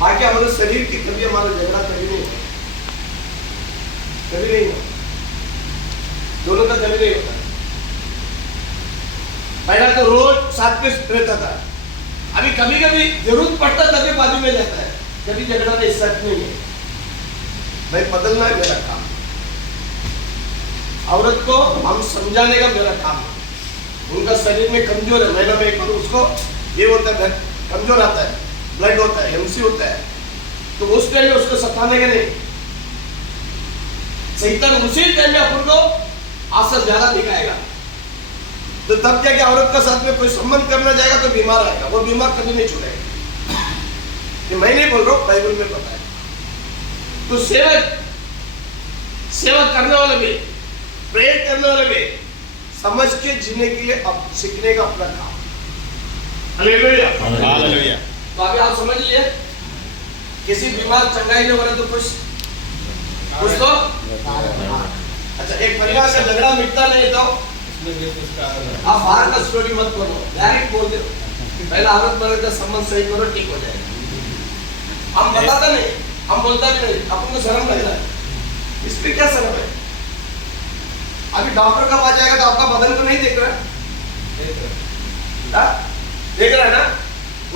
बाकी हमारे शरीर की कभी हमारा झगड़ा कभी नहीं होता, कभी नहीं होता, दोनों का कभी नहीं होता। पहला तो रोज साथ में रहता था, अभी कभी कभी जरूरत पड़ता तभी बाजू में रहता है, कभी झगड़ा नहीं, सच नहीं है भाई, बदलना है मेरा काम, औरत को हम समझाने का मेरा काम है, उनका शरीर में कमजोर है, महीना में एक बार उसको ये होता है, कमजोर आता है, ब्लड होता है, एमसी होता है, तो उस टाइम में उसको सताने का नहीं, शैतान उसी टाइम में अपन को असर ज्यादा दिखाएगा, तो तब क्या कि औरत का साथ में कोई संबंध करना जाएगा तो बीमार आएगा, वो बीमार कभी नहीं छूटेगा, ये मैं नहीं बोल रहा हूँ, बाइबल में पता है। तो सेवा करने वाले भी, प्रेयर करने वाले भी समझ के जीने के लिए अब सीखने का अपना काम। Hallelujah, hallelujah. तो अभी आप समझ लिए, किसी बीमार चंगाई नहीं हो रहा तो कुछ कुछ तो अच्छा, एक परिवार का झगड़ा मिटता नहीं तो आप बाहर का स्टोरी मत करो, डायरेक्ट बोल दो पहले औरत मर्द का संबंध सही करो, ठीक हो जाएगा। हम बताते नहीं, हम बोलता भी नहीं, अपन को शर्म लग रहा है, इस पे क्या शर्म है? अभी डॉक्टर का पास जाएगा तो आपका बदन को नहीं देख रहा है, देख रहा है ना?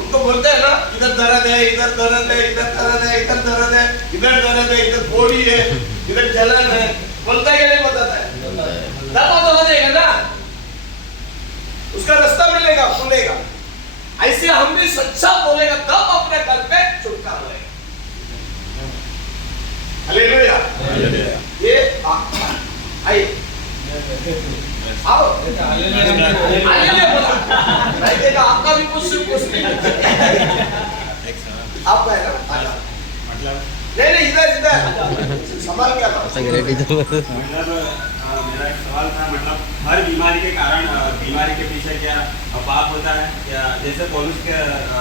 उनको बोलते हैं ना, इधर दर्द है, इधर दर्द है, इधर दर्द है, इधर दर्द है, इधर दर्द है, इधर फोड़ी है, इधर जलन है, बोलता है कि नहीं बताता है? दर्द तो हो जाएगा ना, उसका रास्ता मिलेगा, खुलेगा। ऐसे हम भी सच्चा बोलेगा तब अपने घर पे छुटकारा होगा। हालेलुया। ये आइए आओ, हालेलुया बोला। मैं देखा आपका भी कुछ नहीं आपका है ना, मतलब नहीं इधर संभाल क्या था मतलब मेरा एक सवाल था, मतलब हर बीमारी के कारण बीमारी के पीछे क्या पाप होता है क्या? जैसे पौलुस के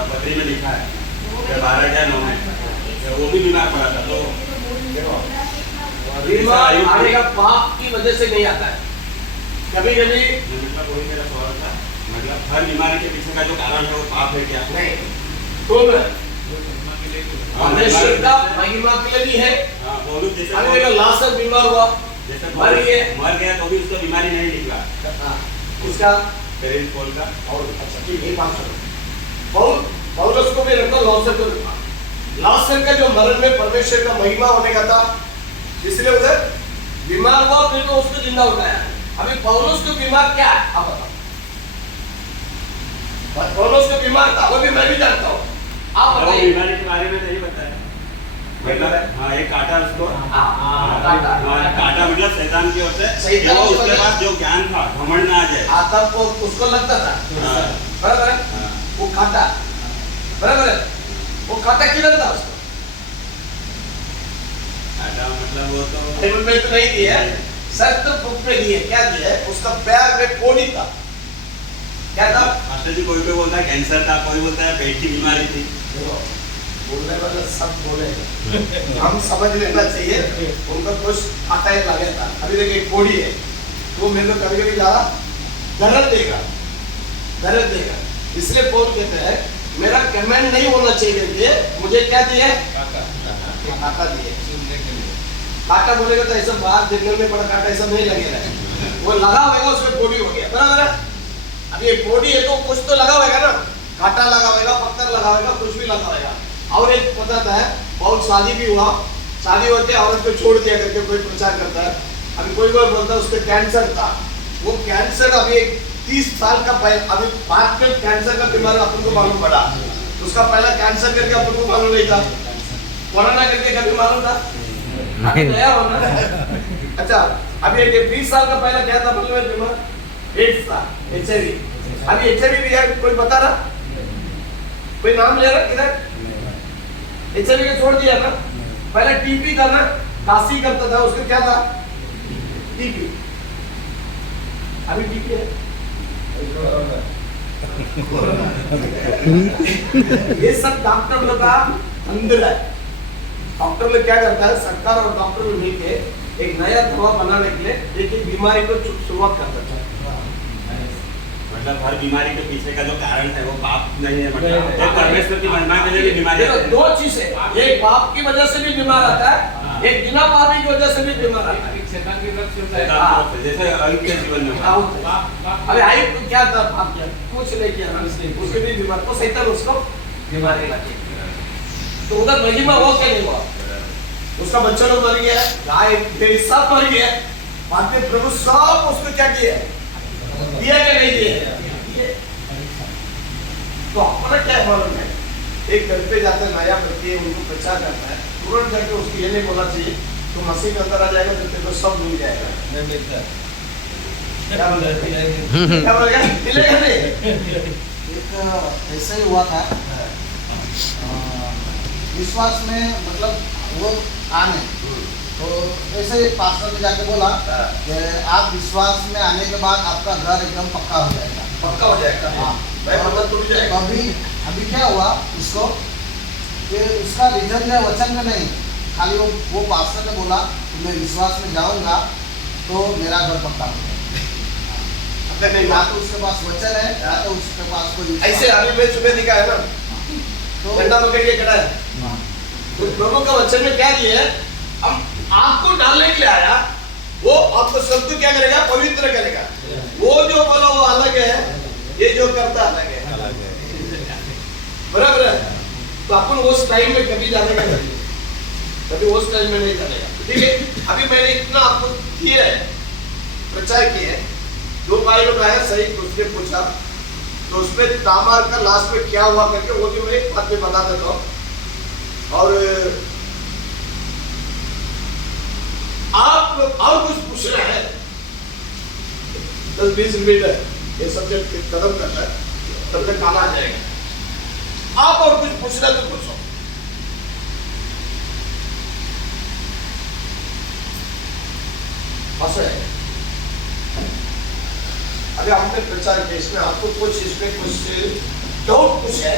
पत्री में लिखा है 12:9 में वो भी बीमार पड़ा था, तो बीमार आने का पाप की वजह से नहीं आता है, कभी कभी मतलब वही मेरा सवाल था, मतलब हर बीमारी के पीछे का जो कारण है वो पाप है क्या? नहीं, तो परमेश्वर का महिमा के लिए भी है। पौलुस जैसे अभी देखो लाजर बीमार हुआ, जैसे मर गया तो भी उसको बीमारी नहीं निकला, उसका पौल का। और अच्छा ठीक है, बात सुनो, पौलुस को भी रखो, लाजर को रखो। लाजर का जो मरण में परमेश्वर का महिमा होने का था, इसलिए उधर बीमार हुआ, फिर तो उसको जिंदा उठाया। अभी पौलुस को बीमार क्या है आप बताओ? पौलुस को बीमार था, वो भी मैं भी जानता हूँ, आप बताइए। बीमारी के बारे में नहीं बताया, मतलब हाँ एक काटा उसको, काटा मतलब शैतान की ओर से, वो उसके पास जो ज्ञान था घमंड ना आ जाए, आता को उसको लगता था, बराबर है, वो काटा, बराबर है, वो काटा किधर था उसको? काटा मतलब वो तो बाइबल में तो नहीं दिया है, सख्त बुक में दिए, क्या दिया है? उसका पैर में कोड़ी था, क्या था? मास्टर जी कोई बोलता है कैंसर था, कोई बोलता है पेट की बीमारी थी। बोलने वाला सब बोले, हम समझ लेना चाहिए, उनका कुछ आता है लगे था। अभी देखिए कोड़ी है, वो मेरे को कभी कभी ज्यादा दर्द देगा, इसलिए पौल कहते हैं मेरा कमेंट नहीं होना चाहिए कि मुझे क्या दिया है? काटा दिए। काटा बोलेगा तो ऐसा बाहर जंगल में बड़ा काटा ऐसा नहीं लगेगा, वो लगा होगा उसमें कोड़ी हो गया, बराबर है? अब ये कोड़ी है तो कुछ तो लगा होगा ना, काटा लगा होगा, पत्थर लगा होगा, कुछ भी लगा होगा। और एक पता है, बहुत शादी भी हुआ, शादी होते औरत को छोड़ दिया करके कोई प्रचार करता है। अभी कोई बोलता है उसको कैंसर था, वो कैंसर अभी 30 साल का पहले, अभी बाद में कैंसर का बीमारी अपन को मालूम पड़ा, उसका पहला कैंसर करके अपन को मालूम नहीं था, कोरोना करके कभी मालूम था? अभी नया होना। अच्छा अभी 20 साल का पहला क्या था बोले बीमार? एड्स था, HIV। अभी HIV भी है, कोई बता रहा? कोई नाम ले रहा किधर? HIV को छोड़ दिया ना, पहले TB था ना, काशी करता था, उसको क्या था? TB। अभी TB है, ये सब डॉक्टर लोग का अंदर है। डॉक्टर लोग क्या करता है, सरकार और डॉक्टर लोग मिलकर एक नया दवा बनाने के लिए एक बीमारी को शुरुआत करता है। मतलब हर बीमारी के पीछे का जो कारण है वो पाप नहीं है, मतलब एक परमेश्वर की महिमा के लिए भी बीमारी है। दो चीज है, एक पाप की वजह से भी बीमार आता है, एक बिना पापी की वजह से भी बीमार आता है। जैसे अयुब के जीवन में अरे अयुब को क्या था? पाप किया, कुछ नहीं किया, उसके भी बीमार, तो शैतान उसको बीमारी लगी। तो उधर महिमा हुआ क्या नहीं हुआ? उसका बच्चा लोग मर गया, गाय भेड़ सब मर गया, बाद में प्रभु सब उसको क्या किया? दिया क्या नहीं दिया? तो अपना क्या मालूम है? एक घर पे जाता है नया करके उनको प्रचार करता है, तुरंत जाके उसको ये नहीं बोलना चाहिए तो मसीह के अंदर आ जाएगा तो तेरे को सब मिल जाएगा। नहीं मिलता, क्या बोलेगा? मिलेगा नहीं। एक ऐसा ही हुआ था, विश्वास में मतलब वो आने, तो ऐसे ही पास्टर ने जाके बोला कि आप विश्वास में आने के बाद आपका घर एकदम पक्का हो जाएगा। पक्का हो जाएगा, हाँ, मतलब टूट जाएगा। तो अभी क्या हुआ उसको कि उसका रिजल्ट है वचन में नहीं, खाली वो पास्टर ने बोला कि मैं विश्वास में जाऊंगा तो मेरा घर पक्का होगा। नहीं ना तो उसके पास वचन है, ना तो उसके पास कोई विश्वास ऐसे अभी मैं सुबह दिखा है ना, तो डंडा पकड़ के खड़ा है। हाँ, तो प्रभु का वचन में क्या दिया है, हम आपको डालने के लिए आया, वो आपको सबको क्या करेगा, पवित्र करेगा। वो जो बोला वो अलग है, ये जो करता अलग है। बराबर है। तो अपन उस टाइम में कभी जाने का नहीं, कभी उस टाइम में नहीं जानेगा। ठीक है, अभी मैंने इतना आपको किया है, प्रचार किया है। 2 भाई लोग आए, सही उसने पूछा तो उसमें तामार का लास्ट में क्या हुआ करके वो भी मैं एक बात में बता देता हूँ। और आप और कुछ पूछना है 10-20 मिनट है, ये सब्जेक्ट खत्म करना है, तब तक खाना आ जाएगा। आप और कुछ पूछना तो पूछो। अभी हमने प्रचार किया, इसमें आपको कुछ इसमें कुछ डाउट कुछ है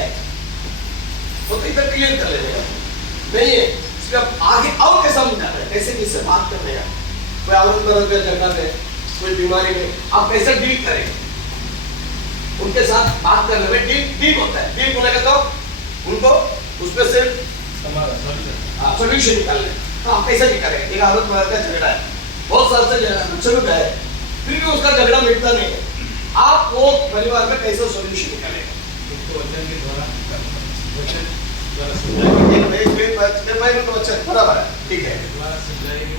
तो इधर क्लियर कर लेने का नहीं है। इसमें आप आगे और कैसा समझाना है, कैसे किससे बात करने का, कोई औरत मर्द का झगड़ा है, कोई बीमारी में आप कैसे डील करेंगे, उनके साथ बात करने में डील होता है। डील होने का तो उनको उसमें से सोल्यूशन निकालने, तो आप कैसे निकालेंगे। एक औरत मर्द का झगड़ा है, बहुत साल से शुरू है, फिर भी उसका झगड़ा मिटता नहीं है, आप वो परिवार में कैसे सोल्यूशन निकालेंगे। उसको वचन के द्वारा वचन द्वारा बराबर है, ठीक है। द्वारा समझाएंगे।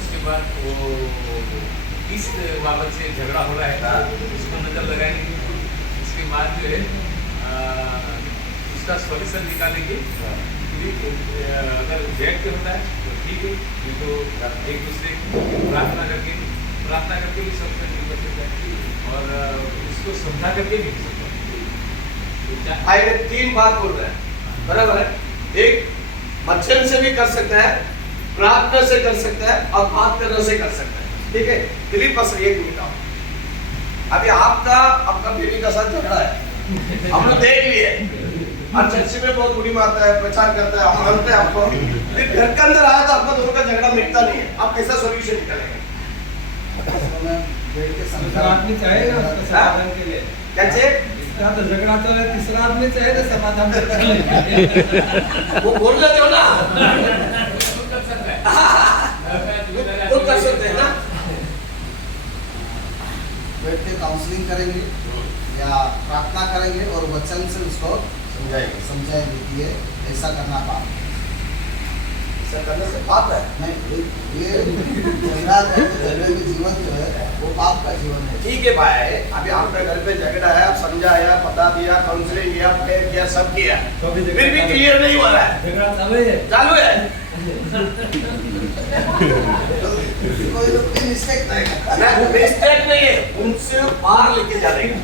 उसके बाद वो किस बाबत से झगड़ा हो रहा है उसको नजर लगाएंगे। उसके बाद जो है उसका सॉल्यूशन निकालेंगे। अगर बैठ के होता है तो ठीक है, नहीं तो एक दूसरे की प्रार्थना करके भी सॉल्यूशन निकल सकता है और उसको समझा करके भी हो सकता है। भाई ने 3 बात बोल रहा है, बराबर है। एक वचन से भी कर सकता है, प्रार्थना से कर सकता है और बात करने से कर सकता है। ठीक है, दिलीप बस एक मिनट आओ। अभी आपका बेबी का साथ झगड़ा है, हम लोग देख लिए और चर्च में बहुत उड़ी मारता है, प्रचार करता है, हम मानते हैं आपको, फिर घर के अंदर आया तो आपका दोनों का झगड़ा मिटता नहीं है, आप कैसा सोल्यूशन निकालेंगे। तीसरा आदमी चाहेगा उसका समाधान के लिए। कैसे इसका तो झगड़ा चल रहा है, तीसरा आदमी चाहिए समाधान करने के लिए। वो बोल रहे हो ना, वो कर सकते हैं ना। बैठ के काउंसलिंग करेंगे या प्रार्थना करेंगे और वचन से उसको समझाएंगे कि ये ऐसा करना पाप है। ऐसा करने से पाप है नहीं, ये झगड़े में जीवन जो है वो पाप का जीवन है। ठीक है भाई, अभी आपके घर पे झगड़ा है, आप समझाया, बता दिया, काउंसलिंग किया, प्रेयर किया, सब किया, फिर भी क्लियर नहीं हो रहा है, झगड़ा चालू है। कोई लोग मिस्टेक नहीं करता। मिस्टेक नहीं है, उनसे बाहर लेके जाने का।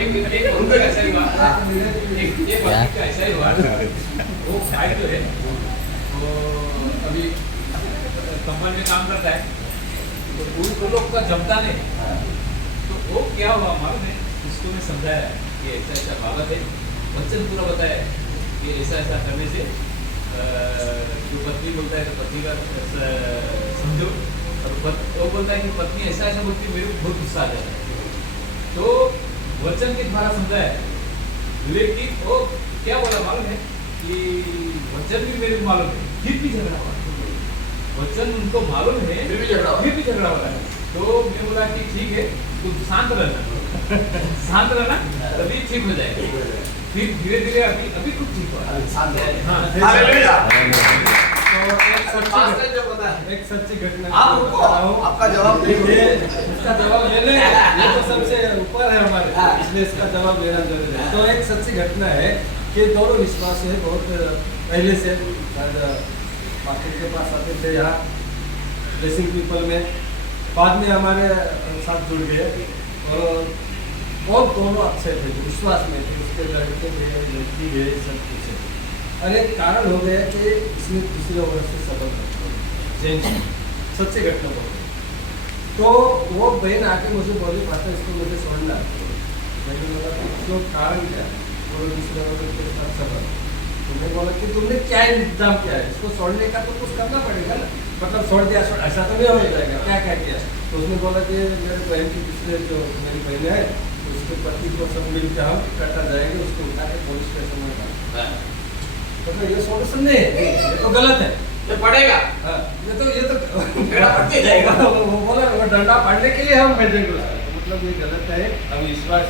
एक उनका ऐसा ही हुआ, एक बात का ऐसा ही हुआ। वो भाई जो है वो अभी कंपनी में काम करता है, तो उन लोग का जमता नहीं। तो वो क्या हुआ मालूम है, उसको मैं समझाया कि ऐसा ऐसा बाबत है, वचन पूरा बताया कि ऐसा ऐसा करने से जो पत्नी बोलता है तो पत्नी का समझो, और वो बोलता है कि पत्नी ऐसा ऐसा बोलती है, मेरे को बहुत गुस्सा आ जाता है। तो वचन के द्वारा समझाया, लेकिन वो क्या बोला मालूम है कि वचन भी मेरे को मालूम है, फिर भी झगड़ा हुआ। वचन उनको मालूम है, फिर भी झगड़ा हो रहा है। तो मैं बोला कि ठीक है, तुम शांत रहना तभी ठीक हो जाएगा। फिर धीरे धीरे अभी कुछ ठीक हुआ। एक सच्ची घटना आपका जवाब नहीं है, इसका जवाब लेने ये तो सबसे ऊपर है हमारे, इसलिए इसका जवाब लेना जरूरी है। तो एक सच्ची घटना है कि दोनों विश्वास है, बहुत पहले से मार्केट के पास आते थे यहाँ ब्लेसिंग पीपल में, बाद में हमारे साथ जुड़ गए और बहुत दोनों अच्छे थे, विश्वास में थे, उसके लड़के थे, लड़की गए, सब कुछ है। और एक कारण हो गया कि इसने दूसरे वर्ष से सफल चेंज सच्ची घटना हो गई। तो वो बहन आके मुझे बोली, पास्टर इसको मुझे समझना। मैंने बोला क्यों, कारण क्या, वो दूसरे वर्ष के साथ सफल। तुमने बोला कि तुमने क्या इंतजाम किया है, इसको छोड़ने का तो कुछ करना पड़ेगा ना, मतलब छोड़ दिया ऐसा तो नहीं हो जाएगा, क्या किया। तो उसने बोला कि मेरे बहन की दूसरे जो मेरी बहन है उसके पति को सब मिल के हम इकट्ठा जाएंगे, उसको उठा के पुलिस स्टेशन में डालेंगे। तो ये सोल्यूशन नहीं है, ये तो गलत है, ये पड़ेगा। हाँ, ये तो डंडा पड़ते जाएगा। वो बोला वो डंडा पड़ने के लिए हम भेजेंगे उसको, तो मतलब ये गलत है। हम विश्वास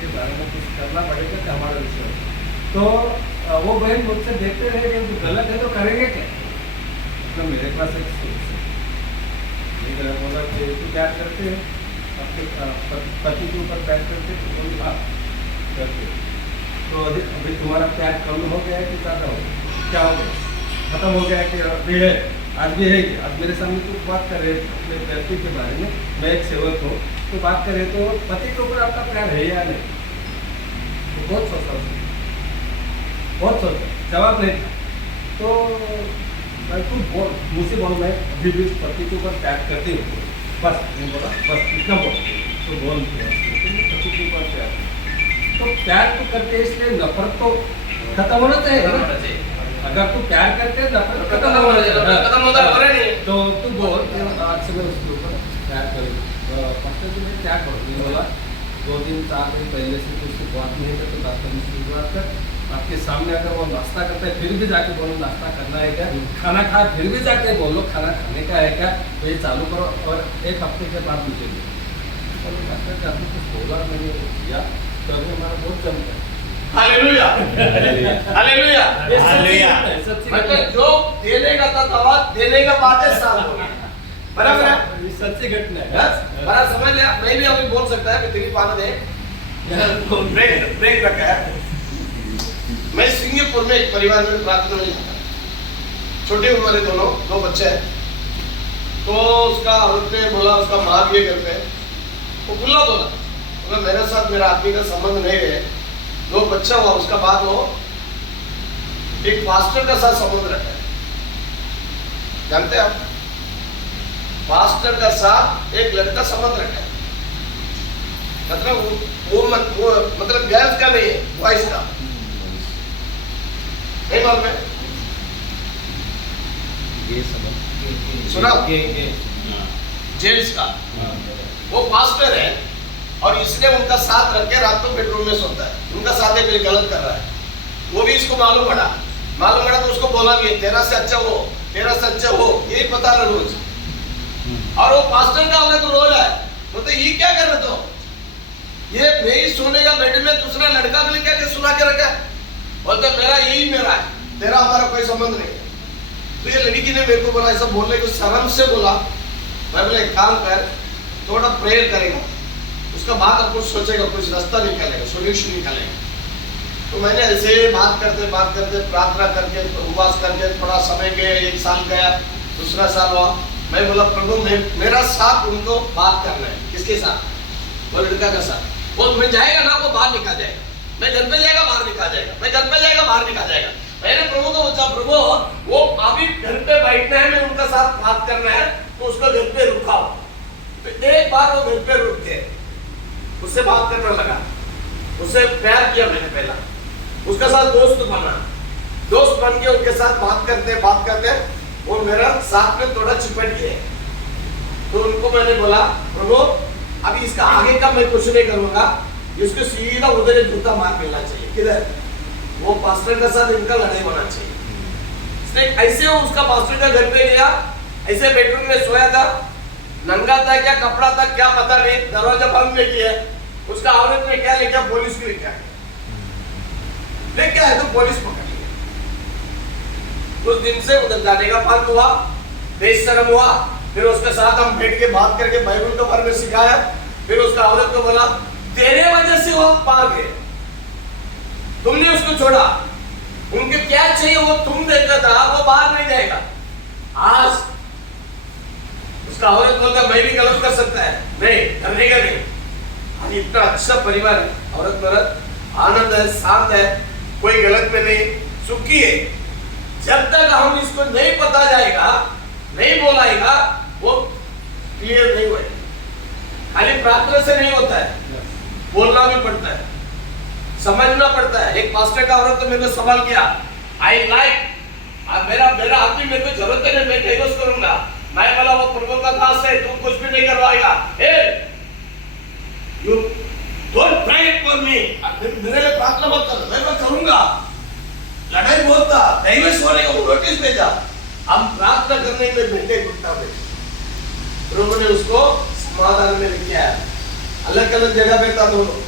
के बारे में कुछ करना पड़ेगा कि हमारा विश्वास। तो वो बहन मुझसे देखते रहे कि गलत है तो करेंगे क्या, मतलब मेरे पास एक बोला कि तू क्या करते हैं, अपने पति के ऊपर प्यार करते तो बोली हाँ करते। तो अभी तुम्हारा प्यार कम हो गया है कि ज़्यादा हो गया, क्या हो गया, खत्म हो गया कि अभी है, आज भी है। आज मेरे सामने तो बात कर रहे अपने पति के बारे में, मैं एक सेवक हूँ तो बात कर रहे, तो पति के ऊपर आपका प्यार है या नहीं, तो बहुत सोचा, बहुत सोचा, जवाब नहीं था। तो मैं तुम बोल, मुझसे बोल, मैं अभी भी पति के ऊपर प्यार करती हूँ, बस नहीं बोला, बस इतना बोल, तो बोल पति के ऊपर प्यार, तो प्यार तो करते इसलिए नफरत तो खत्म होना चाहिए। अगर तू प्यार करते नफरत खत्म होना चाहिए, खत्म होता है। तो तू बोल आज से मैं उसके ऊपर प्यार करूँ, फर्स्ट तो मैं क्या करूँ, बोला 2 दिन 4 दिन पहले से तो उसको बात नहीं करते, बात करने की शुरुआत कर। आपके सामने अगर वो नाश्ता करता है फिर भी जाके बोलो नाश्ता करना है क्या, खाना खा फिर भी जाके बोलो खाना खाने का है क्या, तो ये चालू करो। और 1 हफ्ते के बाद मुझे आपने कुछ बोला मैंने किया तो अभी हमारा बहुत जमता है। Hallelujah, hallelujah. सच्ची मतलब जो देने का था दवा देने का बाद है साल हो गया, बराबर है, ये सच्ची घटना है। बराबर समझ लिया। मैं भी अभी बोल सकता है कि तेरी पाना दे ब्रेक रखा है। मैं सिंगापुर में एक परिवार में प्रार्थना में था, छोटी उम्र है, दोनों 2 बच्चे हैं। तो उसका औरत ने बोला, उसका माँ भी है घर पे, वो खुला बोला मेरे साथ मेरा आदमी का संबंध नहीं है, 2 बच्चा हुआ, उसका बाद वो एक पास्टर का साथ संबंध रखा है। जानते हैं आप, पास्टर का साथ एक लड़का संबंध रखा है, मतलब वो मतलब गर्ल्स का नहीं है, बॉयज का नहीं मालूम है, सुना जेंट्स का। वो पास्टर है और इसने उनका साथ रख के रात को बेडरूम में सोता है, उनका साथ है गलत कर रहा है। वो भी इसको मालूम पड़ा तो उसको बोला भी तेरा से अच्छा हो, तेरा से अच्छा हो, यही बता रहा रोज। और वो पास्टर का होगा तो रोज है, बोलते ये क्या कर रहे तो, ये मेरी सोने का बेड में दूसरा लड़का भी क्या सुना के रखा, बोलते मेरा यही मेरा है, तेरा हमारा कोई संबंध नहीं। तो ये लड़की ने मेरे को बोला, ऐसा बोलने को शर्म से बोला। मैं बोले एक काम कर, थोड़ा प्रेयर करेगा, उसका बाद अब कुछ सोचेगा, कुछ रास्ता निकालेगा, सोल्यूशन निकालेगा। तो मैंने ऐसे बात करते प्रार्थना करके उपवास करके थोड़ा समय गया, 1 साल गया, दूसरा साल हुआ। मैं बोला प्रभु मेरा साथ उनको बात करना है, किसके साथ, वो लड़का का साथ। वो मैं जाएगा ना, वो बाहर निकाल जाएगा, मैं घर पे जाएगा बाहर निकाल जाएगा, मैं घर पे जाएगा बाहर निकाल जाएगा। मैंने प्रभु को पूछा, प्रभु वो अभी घर पे बैठना है, मैं उनका साथ बात करना है, तो उसको घर पे रुकाओ। तो एक बार वो घर पे रुक के उससे बात करने लगा, उससे प्यार किया मैंने पहला, उसका साथ दोस्त बन के उनके साथ बात करते वो मेरा साथ में थोड़ा चिपट गए। तो उनको मैंने बोला, प्रभु अभी इसका आगे का मैं कुछ नहीं करूंगा, इसको सीधा उधर एक जूता मार मिलना चाहिए, किधर, वो पास्टर का साथ इनका लड़ाई होना चाहिए। ऐसे वो उसका पास्टर का घर पे गया, ऐसे बेडरूम में सोया था, नंगा था क्या कपड़ा था क्या पता नहीं, दरवाजा बंद में किया, उसका औरत ने क्या लेके पुलिस को लेके आया तो पुलिस पकड़ लिया। उस दिन से उधर जाने का बंद हुआ, बेशर्म हुआ। फिर उसके साथ हम बैठ के बात करके बाइबल के बारे में सिखाया। फिर उसका औरत को बोला, तेरे वजह से वो पार गए, तुमने उसको छोड़ा, उनके क्या चाहिए वो तुम देखता था, वो बाहर नहीं जाएगा। आज उसका औरत बोलता मैं भी गलत कर सकता है, नहीं करने का नहीं। आज इतना अच्छा परिवार है, औरत मर्द आनंद है, शांत है, कोई गलत में नहीं, सुखी है। जब तक हम इसको नहीं पता जाएगा, नहीं बोलाएगा, वो क्लियर नहीं होगा। खाली प्रार्थना से नहीं होता है, बोलना भी पड़ता है, समझना पड़ता है। एक पास्टर का औरत तो मेरे को सवाल किया, आई लाइक मेरा मेरा आदमी मेरे को जरूरत है, मैं डिवोर्स करूंगा। मैं बोला वो प्रभु का दास है, तू कुछ भी नहीं करवाएगा। Hey you don't pray for me, मेरे लिए प्रार्थना मत कर, मैं करूंगा। लड़ाई बहुत था, डिवोर्स होने का नोटिस भेजा। हम प्रार्थना करने में बैठे घुटना पे, प्रभु ने उसको समाधान में लेके आया। अलग अलग जगह पे था दोनों,